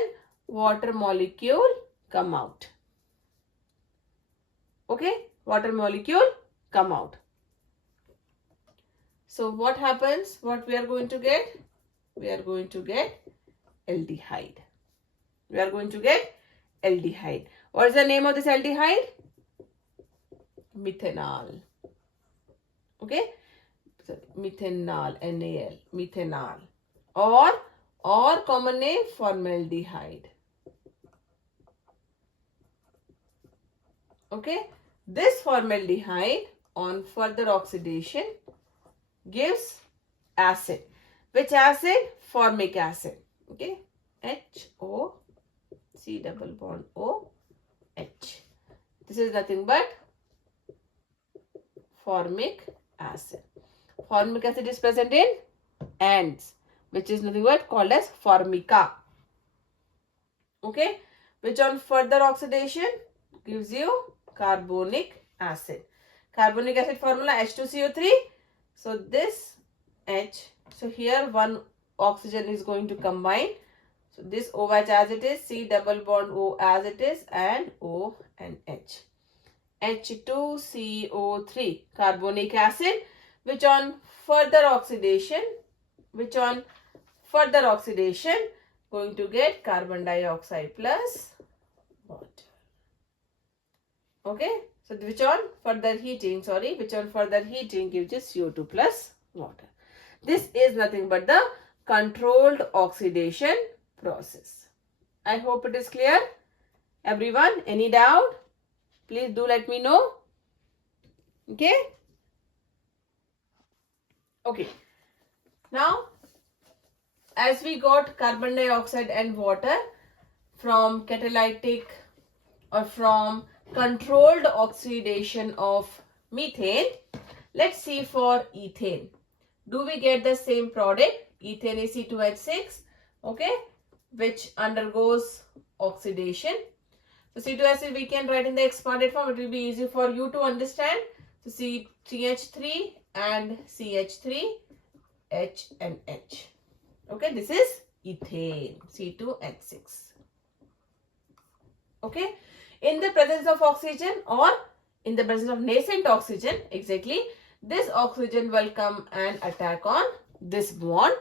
water molecule come out. Okay, water molecule come out. So what happens? What we are going to get? We are going to get aldehyde. We are going to get aldehyde. What is the name of this aldehyde? Methanol. Okay, so methanol, NaL, methanol, or common name formaldehyde. Okay, this formaldehyde on further oxidation gives acid. Which acid? Formic acid. Okay, HO, C double bond O, H. This is nothing but formic acid. Formic acid is present in ants, which is nothing but called as formica. Okay, which on further oxidation gives you carbonic acid. Carbonic acid formula H2CO3. So this H, so here one oxygen is going to combine. So this OH as it is, C double bond O as it is, and O and H. H2CO3, carbonic acid, which on further oxidation, going to get carbon dioxide plus water. Okay, so which on further heating gives you CO2 plus water. This is nothing but the controlled oxidation process. I hope it is clear. Everyone, any doubt? Please do let me know. Okay. Okay. Now, as we got carbon dioxide and water from catalytic or from controlled oxidation of methane, let's see for ethane. Do we get the same product? Ethane is C2H6, okay, which undergoes oxidation. So C2H6 we can write in the expanded form. It will be easy for you to understand. So CH3 and CH3, H and H. Okay, this is ethane, C2H6. Okay, in the presence of oxygen or in the presence of nascent oxygen, exactly, this oxygen will come and attack on this bond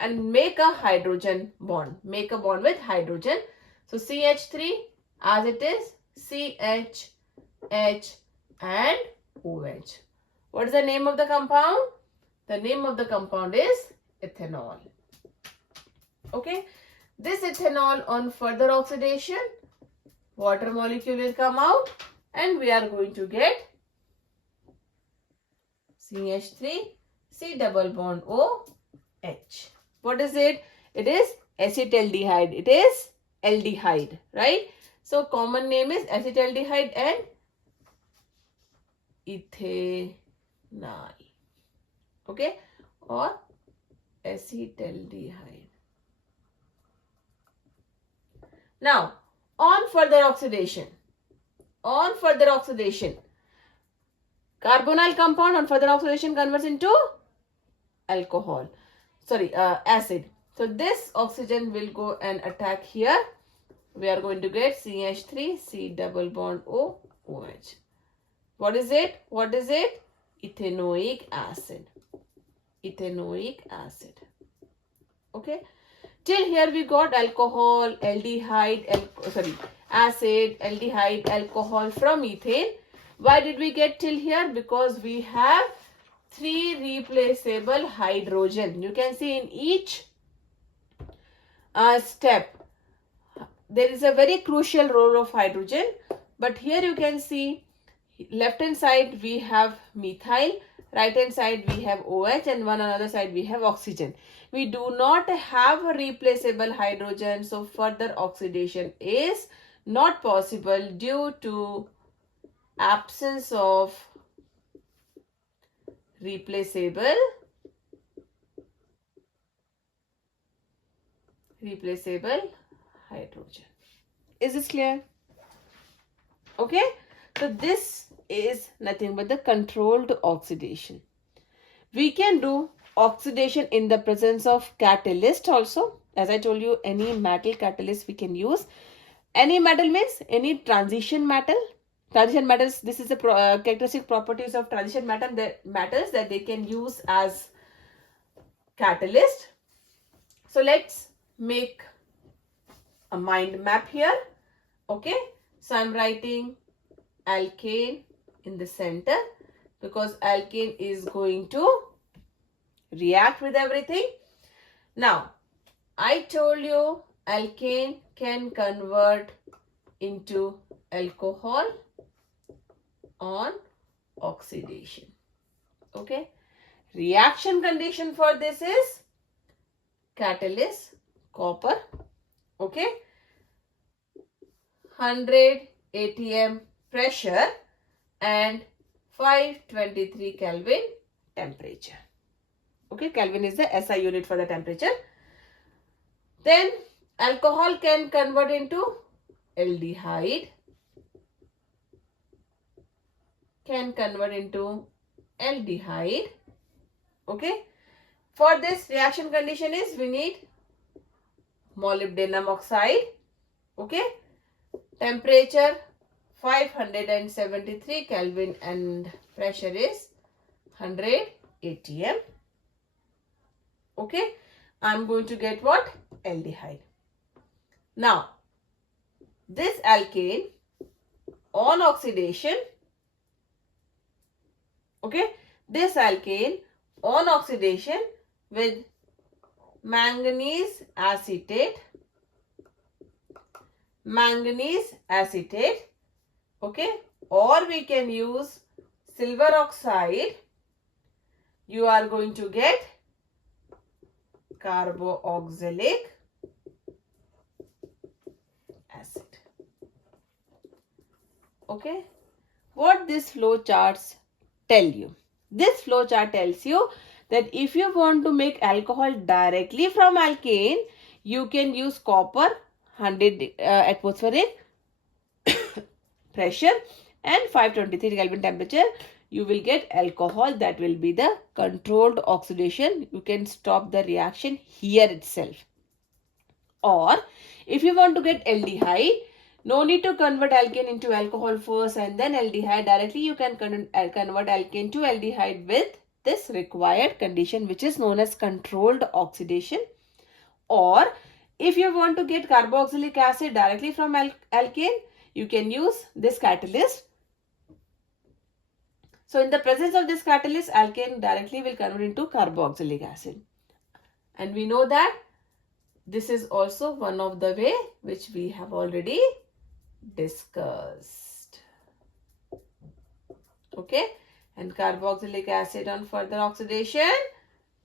and make a hydrogen bond. Make a bond with hydrogen. So CH3 as it is, CH, H and OH. What is the name of the compound? The name of the compound is ethanol. Okay, this ethanol on further oxidation, water molecule will come out and we are going to get CH3, C double bond O, H. What is it? It is acetaldehyde. It is aldehyde, right? So common name is acetaldehyde and ethanol. Okay, or acetaldehyde. Now, on further oxidation, carbonyl compound on further oxidation converts into acid. So this oxygen will go and attack here. We are going to get CH3, C double bond O, OH. What is it? Ethanoic acid. Okay. Till here we got alcohol, aldehyde, acid, aldehyde, alcohol from ethane. Why did we get till here? Because we have 3 replaceable hydrogen. You can see in each step there is a very crucial role of hydrogen. But here you can see left hand side we have methyl, right hand side we have OH, and one another side we have oxygen. We do not have a replaceable hydrogen, so further oxidation is not possible due to absence of replaceable hydrogen. Is this clear? Okay, so this is nothing but the controlled oxidation. We can do oxidation in the presence of catalyst also. As I told you, any metal catalyst we can use. Any metal means any transition metal. transition metals, this is the characteristic properties of transition metals that they can use as catalyst. So let's make a mind map here. Okay, so I'm writing alkane in the center because alkane is going to react with everything. Now, I told you alkane can convert into alcohol on oxidation. Okay, reaction condition for this is catalyst copper. Okay, 100 atm pressure and 523 Kelvin temperature. Okay, Kelvin is the SI unit for the temperature. Then alcohol can convert into aldehyde, Okay, for this reaction condition is we need molybdenum oxide. Okay, temperature 573 Kelvin and pressure is 100 atm. Okay, I'm going to get what? Aldehyde. Now, this alkane on oxidation, okay, this alkane on oxidation with manganese acetate, okay, or we can use silver oxide, you are going to get carboxylic acid. Okay, what this flow charts tell you? This flow chart tells you that if you want to make alcohol directly from alkane, you can use copper 100 atmospheric pressure and 523 Kelvin temperature. You will get alcohol. That will be the controlled oxidation. You can stop the reaction here itself. Or if you want to get aldehyde, no need to convert alkane into alcohol first and then aldehyde. Directly you can convert alkane to aldehyde with this required condition, which is known as controlled oxidation. Or if you want to get carboxylic acid directly from alkane, you can use this catalyst. So in the presence of this catalyst, alkane directly will convert into carboxylic acid. And we know that this is also one of the way which we have already discussed. Okay, and carboxylic acid on further oxidation,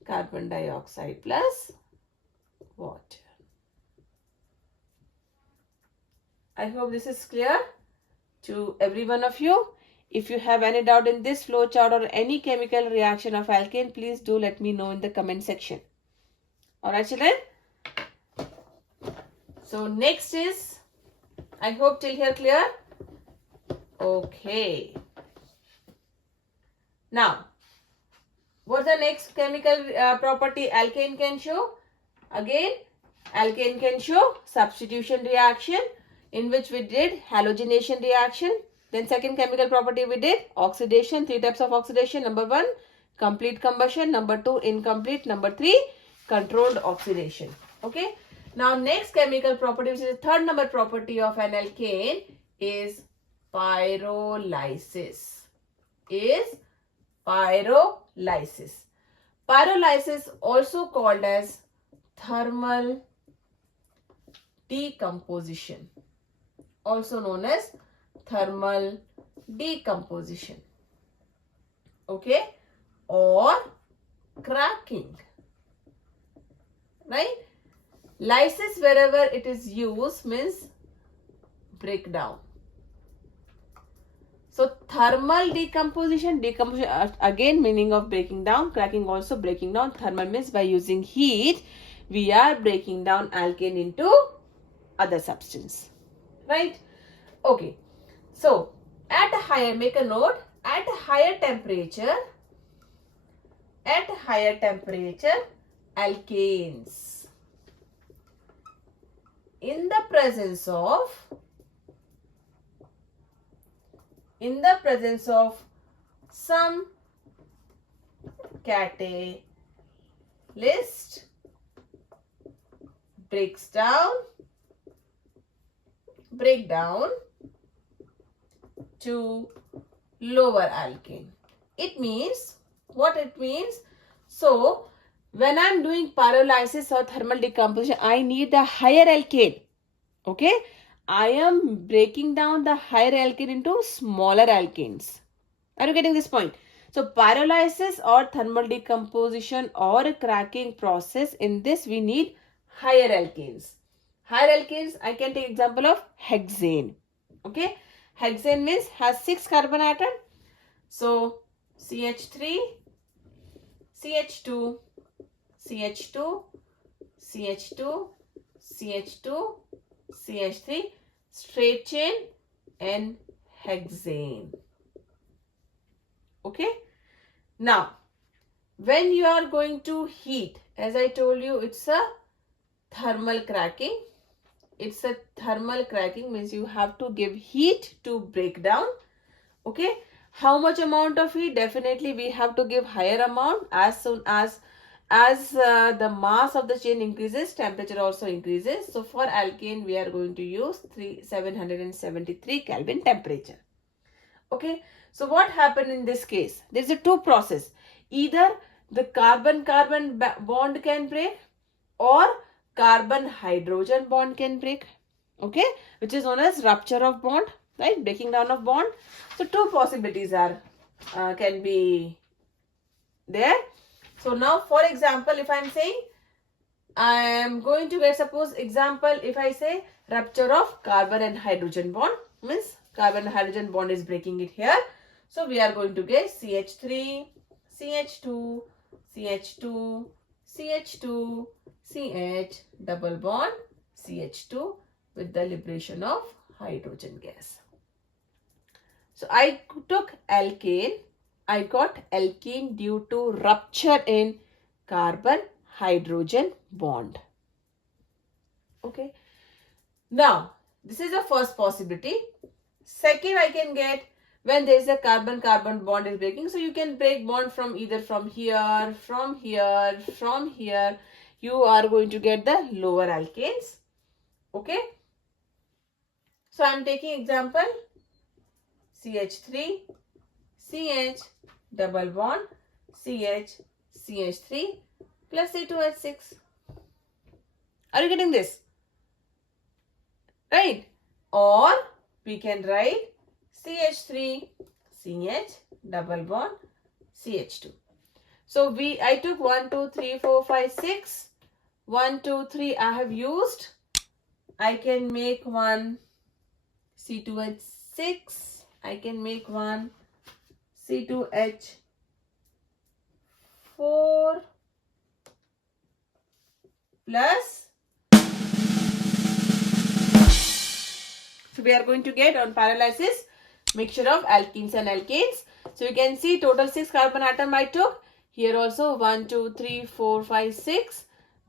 carbon dioxide plus water. I hope this is clear to every one of you. If you have any doubt in this flow chart or any chemical reaction of alkane, please do let me know in the comment section. Alright children. So next is, I hope till here clear. Okay. Now, what's the next chemical property alkane can show? Again, alkane can show substitution reaction, in which we did halogenation reaction. Then second chemical property we did oxidation. 3 types of oxidation. Number 1, complete combustion. Number 2, incomplete. Number 3, controlled oxidation. Okay. Now next chemical property, which is the third number property of an alkane, is pyrolysis. Pyrolysis, also called as thermal decomposition, also known as thermal decomposition, okay, or cracking, right? Lysis, wherever it is used, means breakdown. So thermal decomposition, again meaning of breaking down, cracking also breaking down. Thermal means by using heat, we are breaking down alkane into other substance, right? Okay. So, at a higher, make a note, at a higher temperature, alkanes, in the presence of in the presence of some catalyst break down to lower alkane. It means, what it means? So, when I'm doing pyrolysis or thermal decomposition, I need the higher alkane. Okay? I am breaking down the higher alkane into smaller alkanes. Are you getting this point? So, pyrolysis or thermal decomposition or cracking process, in this we need higher alkanes. Higher alkanes, I can take example of hexane. Okay? Hexane means has 6 carbon atom. So, CH3, CH2, CH2, CH2, CH2, CH3, straight chain and hexane. Okay. Now, when you are going to heat, as I told you, it's a thermal cracking. It's a thermal cracking means you have to give heat to break down. Okay. How much amount of heat? Definitely we have to give higher amount. As soon as the mass of the chain increases, temperature also increases. So for alkane, we are going to use 773 Kelvin temperature. Okay. So what happened in this case? There is a two process. Either the carbon-carbon bond can break or carbon-hydrogen bond can break. Okay. Which is known as rupture of bond, right? Breaking down of bond. So two possibilities are can be there. So now, for example, if I am saying, I am going to get, suppose example, if I say rupture of carbon and hydrogen bond, means carbon and hydrogen bond is breaking it here. So we are going to get CH3, CH2, CH2, CH2, CH, double bond, CH2 with the liberation of hydrogen gas. So I took alkane. I got alkene due to rupture in carbon-hydrogen bond. Okay. Now, this is the first possibility. Second, I can get when there is a carbon-carbon bond is breaking. So, you can break bond from either from here, from here, from here. You are going to get the lower alkanes. Okay. So, I am taking example CH3, CH, double bond, CH, CH3 plus C2H6. Are you getting this? Right? Or we can write CH3, CH, double bond, CH2. So I took 1, 2, 3, 4, 5, 6. 1, 2, 3 I have used. I can make one C2H6. I can make one C2H4 plus. So we are going to get on pyrolysis mixture of alkenes and alkanes. So you can see total 6 carbon atom I took. Here also 1, 2, 3, 4, 5, 6.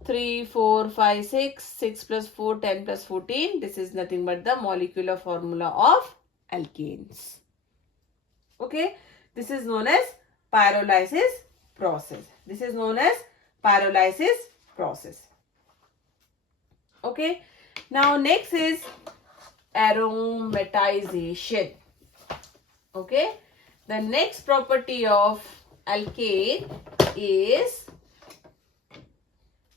3, 4, 5, 6. 6 plus 4, 10 plus 14. This is nothing but the molecular formula of alkanes. Okay. This is known as pyrolysis process. This is known as pyrolysis process. Okay. Now next is aromatization. Okay. The next property of alkane is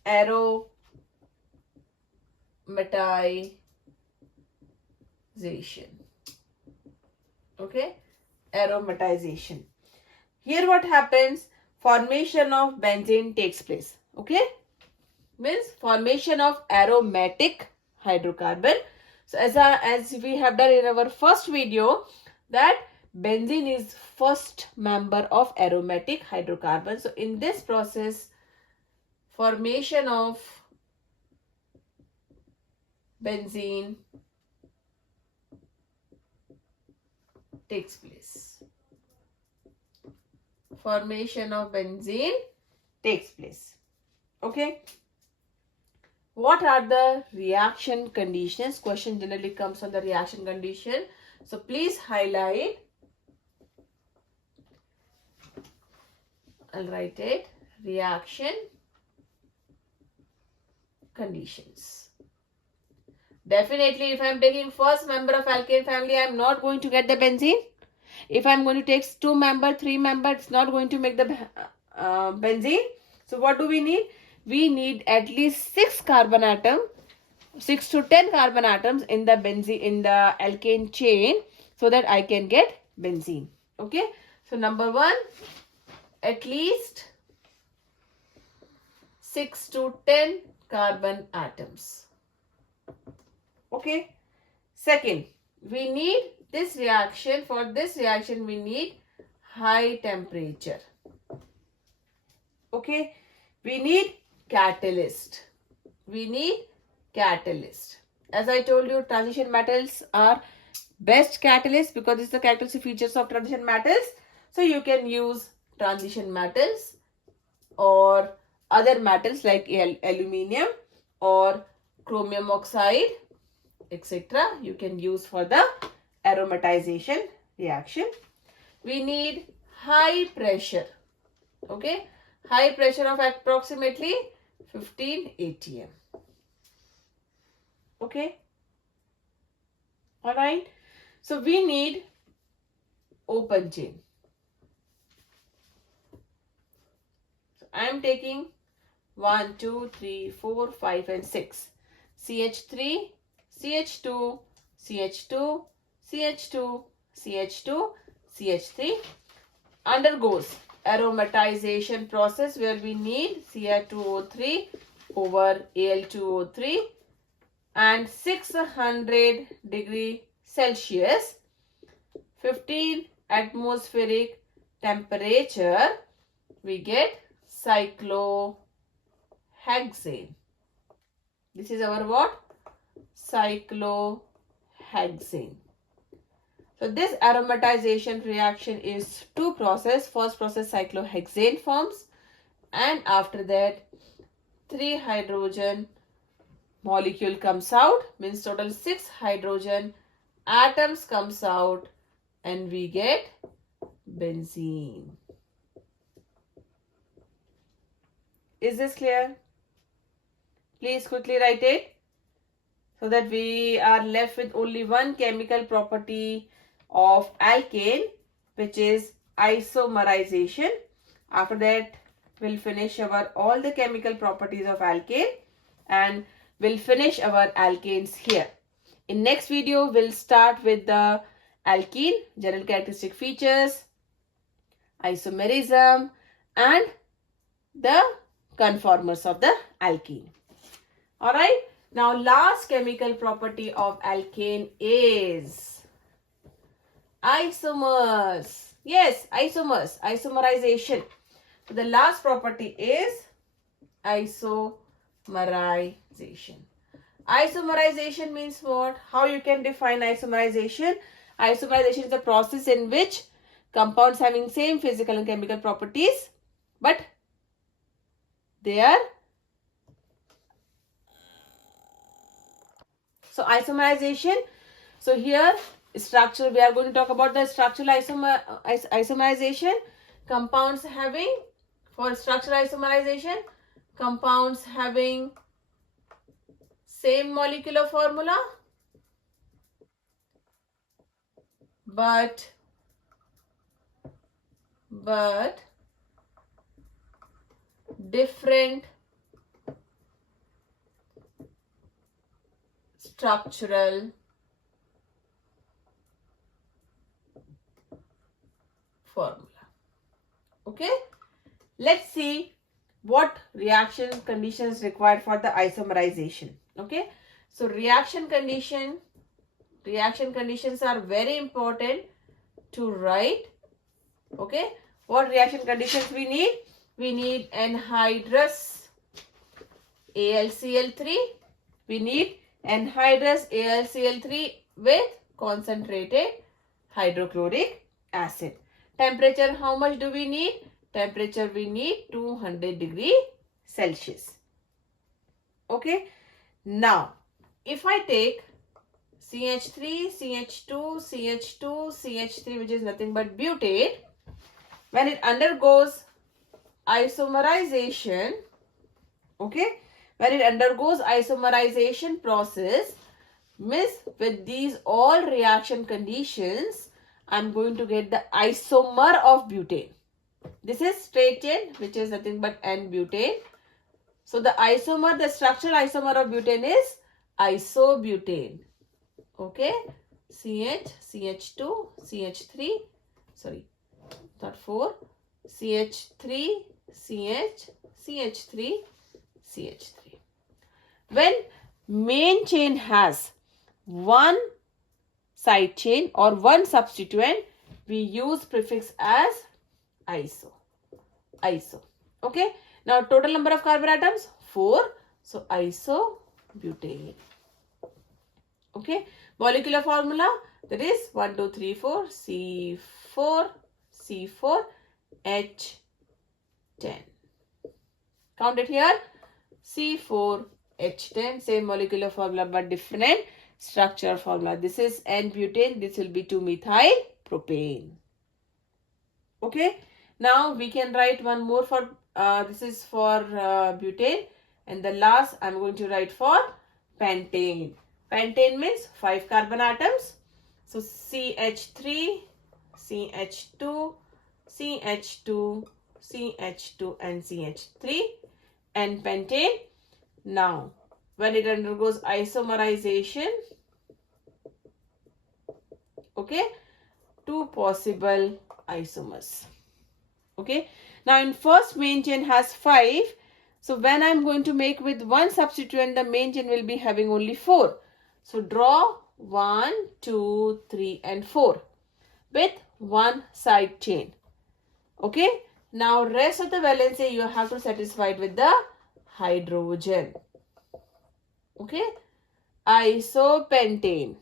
aromatization. Okay. Aromatization. Here what happens? Formation of benzene takes place. Okay. Means formation of aromatic hydrocarbon. So as we have done in our first video, that benzene is first member of aromatic hydrocarbon. So in this process, formation of benzene takes place. Formation of benzene takes place. Okay. What are the reaction conditions? Question generally comes on the reaction condition. So please highlight I'll write it, reaction conditions. Definitely, if I'm taking first member of alkane family, I'm not going to get the benzene. If I'm going to take 2 member, 3 member, it's not going to make the benzene. So what do we need? We need at least 6 carbon atom, 6 to 10 carbon atoms in the benzene, in the alkane chain, so that I can get benzene. Okay. So number 1, at least 6 to 10 carbon atoms. Okay. Second, we need this reaction. For this reaction, we need high temperature. Okay. We need catalyst. We need catalyst. As I told you, transition metals are best catalyst because it's the characteristic features of transition metals. So you can use transition metals or other metals like aluminium or chromium oxide, etc. You can use for the aromatization reaction. We need high pressure. Okay. High pressure of approximately 15 atm. Okay. Alright. So we need open chain. So I am taking 1, 2, 3, 4, 5 and 6. CH3, CH2, CH2, CH2, CH2, CH3 undergoes aromatization process where we need Cr2O3 over Al2O3 and 600 degree Celsius, 15 atmospheric temperature, we get cyclohexane. This is our what? Cyclohexane. So this aromatization reaction is 2 process. First process, cyclohexane forms, and after that 3 hydrogen molecule comes out, means total 6 hydrogen atoms comes out, and we get benzene. Is this clear? Please quickly write it so that we are left with only one chemical property of alkane, which is isomerization. After that, we'll finish our all the chemical properties of alkane and we'll finish our alkanes here. In next video, we'll start with the alkene, general characteristic features, isomerism, and the conformers of the alkene. Alright, now last chemical property of alkane is isomers. Yes, isomers, isomerization. So the last property is isomerization. Isomerization means what? How you can define isomerization? Isomerization is the process in which compounds having same physical and chemical properties, but they are. So isomerization. So here structure, we are going to talk about the structural isomerization. Compounds having, for structural isomerization, compounds having same molecular formula but different structural formula. Okay, let's see what reaction conditions required for the isomerization. Okay, so reaction conditions are very important to write. Okay, what reaction conditions we need? We need anhydrous AlCl3. We need anhydrous AlCl3 with concentrated hydrochloric acid. Temperature, how much do we need? Temperature we need 200 degree Celsius. Okay. Now, if I take CH3, CH2, CH2, CH3, which is nothing but butane, when it undergoes isomerization, okay, when it undergoes isomerization process, means with these all reaction conditions, I'm going to get the isomer of butane. This is straight chain, which is nothing but N-butane. So the isomer, the structural isomer of butane is isobutane. Okay, CH, CH2, CH3, sorry, not 4, CH3, CH, CH3, CH3. When main chain has one side chain or one substituent, we use prefix as iso. Iso. Okay. Now total number of carbon atoms 4. So isobutane. Okay. Molecular formula, that is 1, 2, 3, 4 C4 C4 H10. Count it here. C4 H10. Same molecular formula but different structure formula. This is N-butane. This will be 2-methyl propane. Okay. Now we can write one more for this is for butane, and the last I'm going to write for pentane. Pentane means 5 carbon atoms. So CH3, CH2, CH2, CH2 and CH3 and pentane. Now when it undergoes isomerization, okay, 2 possible isomers. Okay, now in first main chain has 5. So when I'm going to make with one substituent, the main chain will be having only 4. So draw 1, 2, 3 and 4 with one side chain. Okay, now rest of the valency you have to satisfy it with the hydrogen. Okay, isopentane.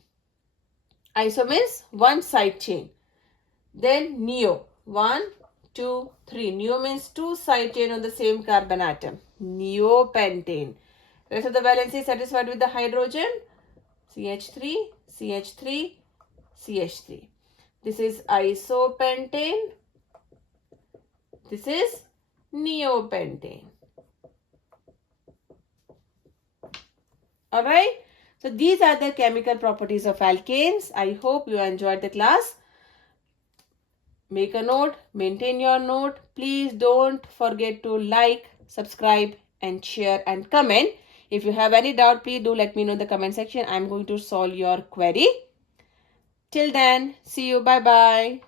Iso means one side chain. Then neo, 1, 2, 3. Neo means 2 side chain on the same carbon atom. Neopentane. Rest of the valency satisfied with the hydrogen. CH3, CH3, CH3. This is isopentane. This is neopentane. Alright. So these are the chemical properties of alkanes. I hope you enjoyed the class. Make a note, maintain your note. Please don't forget to like, subscribe and share and comment. If you have any doubt, please do let me know in the comment section. I'm going to solve your query. Till then, see you. Bye-bye.